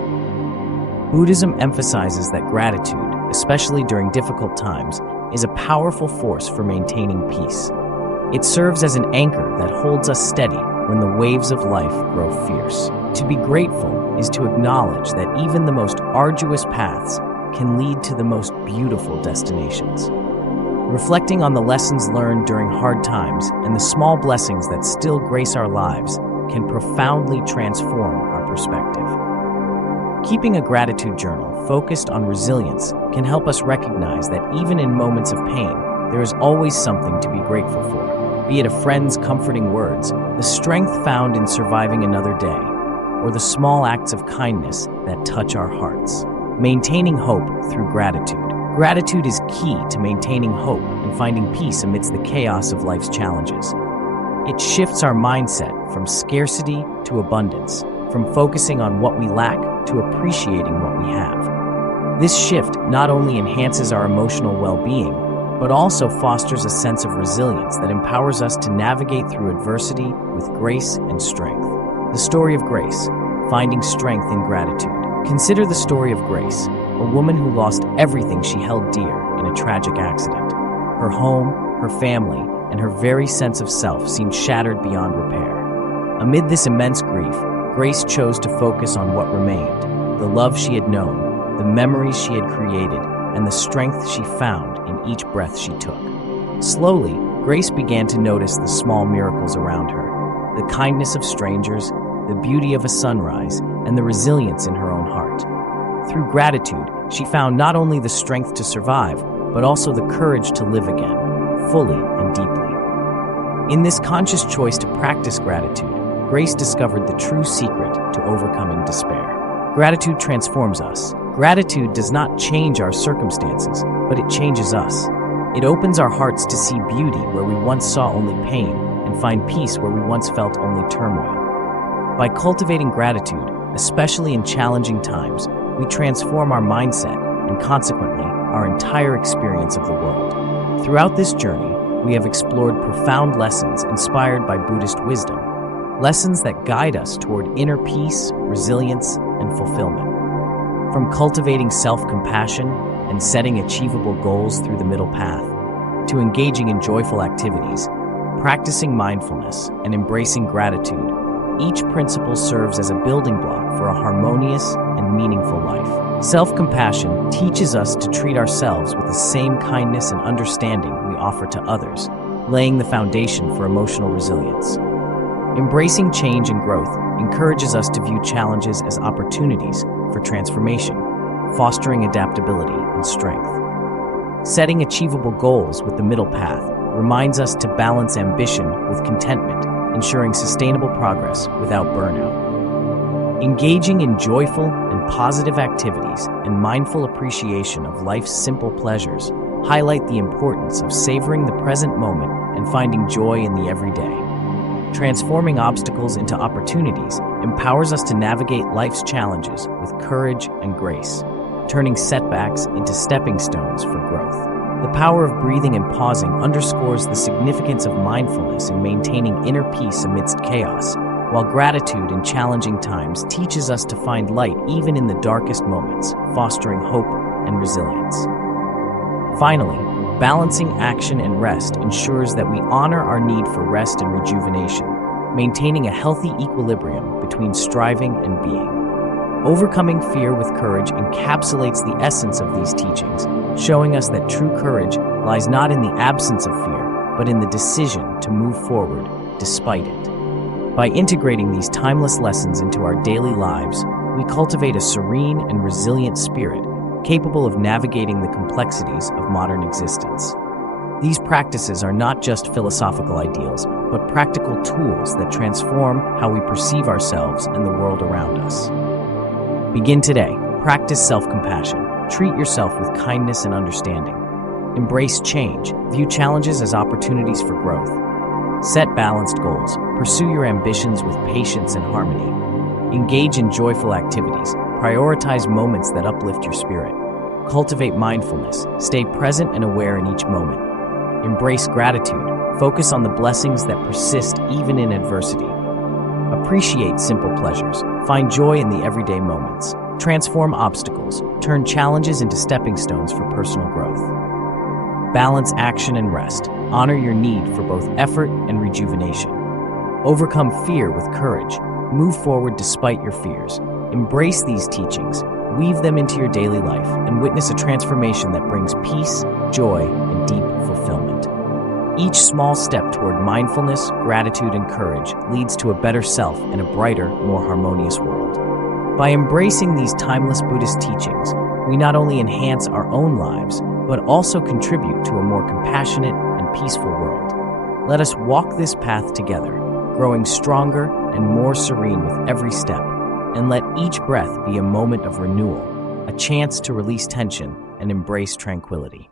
Buddhism emphasizes that gratitude, especially during difficult times, is a powerful force for maintaining peace. It serves as an anchor that holds us steady when the waves of life grow fierce. To be grateful is to acknowledge that even the most arduous paths can lead to the most beautiful destinations. Reflecting on the lessons learned during hard times and the small blessings that still grace our lives can profoundly transform our perspective. Keeping a gratitude journal focused on resilience can help us recognize that even in moments of pain, there is always something to be grateful for. Be it a friend's comforting words, the strength found in surviving another day, or the small acts of kindness that touch our hearts. Maintaining hope through gratitude. Gratitude is key to maintaining hope and finding peace amidst the chaos of life's challenges. It shifts our mindset from scarcity to abundance, from focusing on what we lack to appreciating what we have. This shift not only enhances our emotional well-being, but also fosters a sense of resilience that empowers us to navigate through adversity with grace and strength. The story of Grace, finding strength in gratitude. Consider the story of Grace, a woman who lost everything she held dear in a tragic accident. Her home, her family, and her very sense of self seemed shattered beyond repair. Amid this immense grief, Grace chose to focus on what remained: the love she had known, the memories she had created, and the strength she found in each breath she took. Slowly, Grace began to notice the small miracles around her: the kindness of strangers, the beauty of a sunrise, and the resilience in her own heart. Through gratitude, she found not only the strength to survive, but also the courage to live again, fully and deeply. In this conscious choice to practice gratitude, Grace discovered the true secret to overcoming despair. Gratitude transforms us. Gratitude does not change our circumstances, but it changes us. It opens our hearts to see beauty where we once saw only pain and find peace where we once felt only turmoil. By cultivating gratitude, especially in challenging times, we transform our mindset and consequently our entire experience of the world. Throughout this journey, we have explored profound lessons inspired by Buddhist wisdom, lessons that guide us toward inner peace, resilience, and fulfillment. From cultivating self-compassion and setting achievable goals through the middle path, to engaging in joyful activities, practicing mindfulness, and embracing gratitude, each principle serves as a building block for a harmonious and meaningful life. Self-compassion teaches us to treat ourselves with the same kindness and understanding we offer to others, laying the foundation for emotional resilience. Embracing change and growth encourages us to view challenges as opportunities for transformation, fostering adaptability and strength. Setting achievable goals with the middle path reminds us to balance ambition with contentment, ensuring sustainable progress without burnout. Engaging in joyful and positive activities and mindful appreciation of life's simple pleasures highlight the importance of savoring the present moment and finding joy in the everyday. Transforming obstacles into opportunities empowers us to navigate life's challenges with courage and grace, turning setbacks into stepping stones for growth. The power of breathing and pausing underscores the significance of mindfulness in maintaining inner peace amidst chaos, while gratitude in challenging times teaches us to find light even in the darkest moments, fostering hope and resilience. Finally, balancing action and rest ensures that we honor our need for rest and rejuvenation, maintaining a healthy equilibrium between striving and being. Overcoming fear with courage encapsulates the essence of these teachings, showing us that true courage lies not in the absence of fear, but in the decision to move forward despite it. By integrating these timeless lessons into our daily lives, we cultivate a serene and resilient spirit, capable of navigating the complexities of modern existence. These practices are not just philosophical ideals, but practical tools that transform how we perceive ourselves and the world around us. Begin today. Practice self-compassion. Treat yourself with kindness and understanding. Embrace change. View challenges as opportunities for growth. Set balanced goals. Pursue your ambitions with patience and harmony. Engage in joyful activities. Prioritize moments that uplift your spirit. Cultivate mindfulness. Stay present and aware in each moment. Embrace gratitude. Focus on the blessings that persist even in adversity. Appreciate simple pleasures. Find joy in the everyday moments. Transform obstacles. Turn challenges into stepping stones for personal growth. Balance action and rest. Honor your need for both effort and rejuvenation. Overcome fear with courage. Move forward despite your fears. Embrace these teachings. Weave them into your daily life and witness a transformation that brings peace, joy, and deep fulfillment. Each small step toward mindfulness, gratitude, and courage leads to a better self and a brighter, more harmonious world. By embracing these timeless Buddhist teachings, we not only enhance our own lives, but also contribute to a more compassionate and peaceful world. Let us walk this path together, growing stronger and more serene with every step, and let each breath be a moment of renewal, a chance to release tension and embrace tranquility.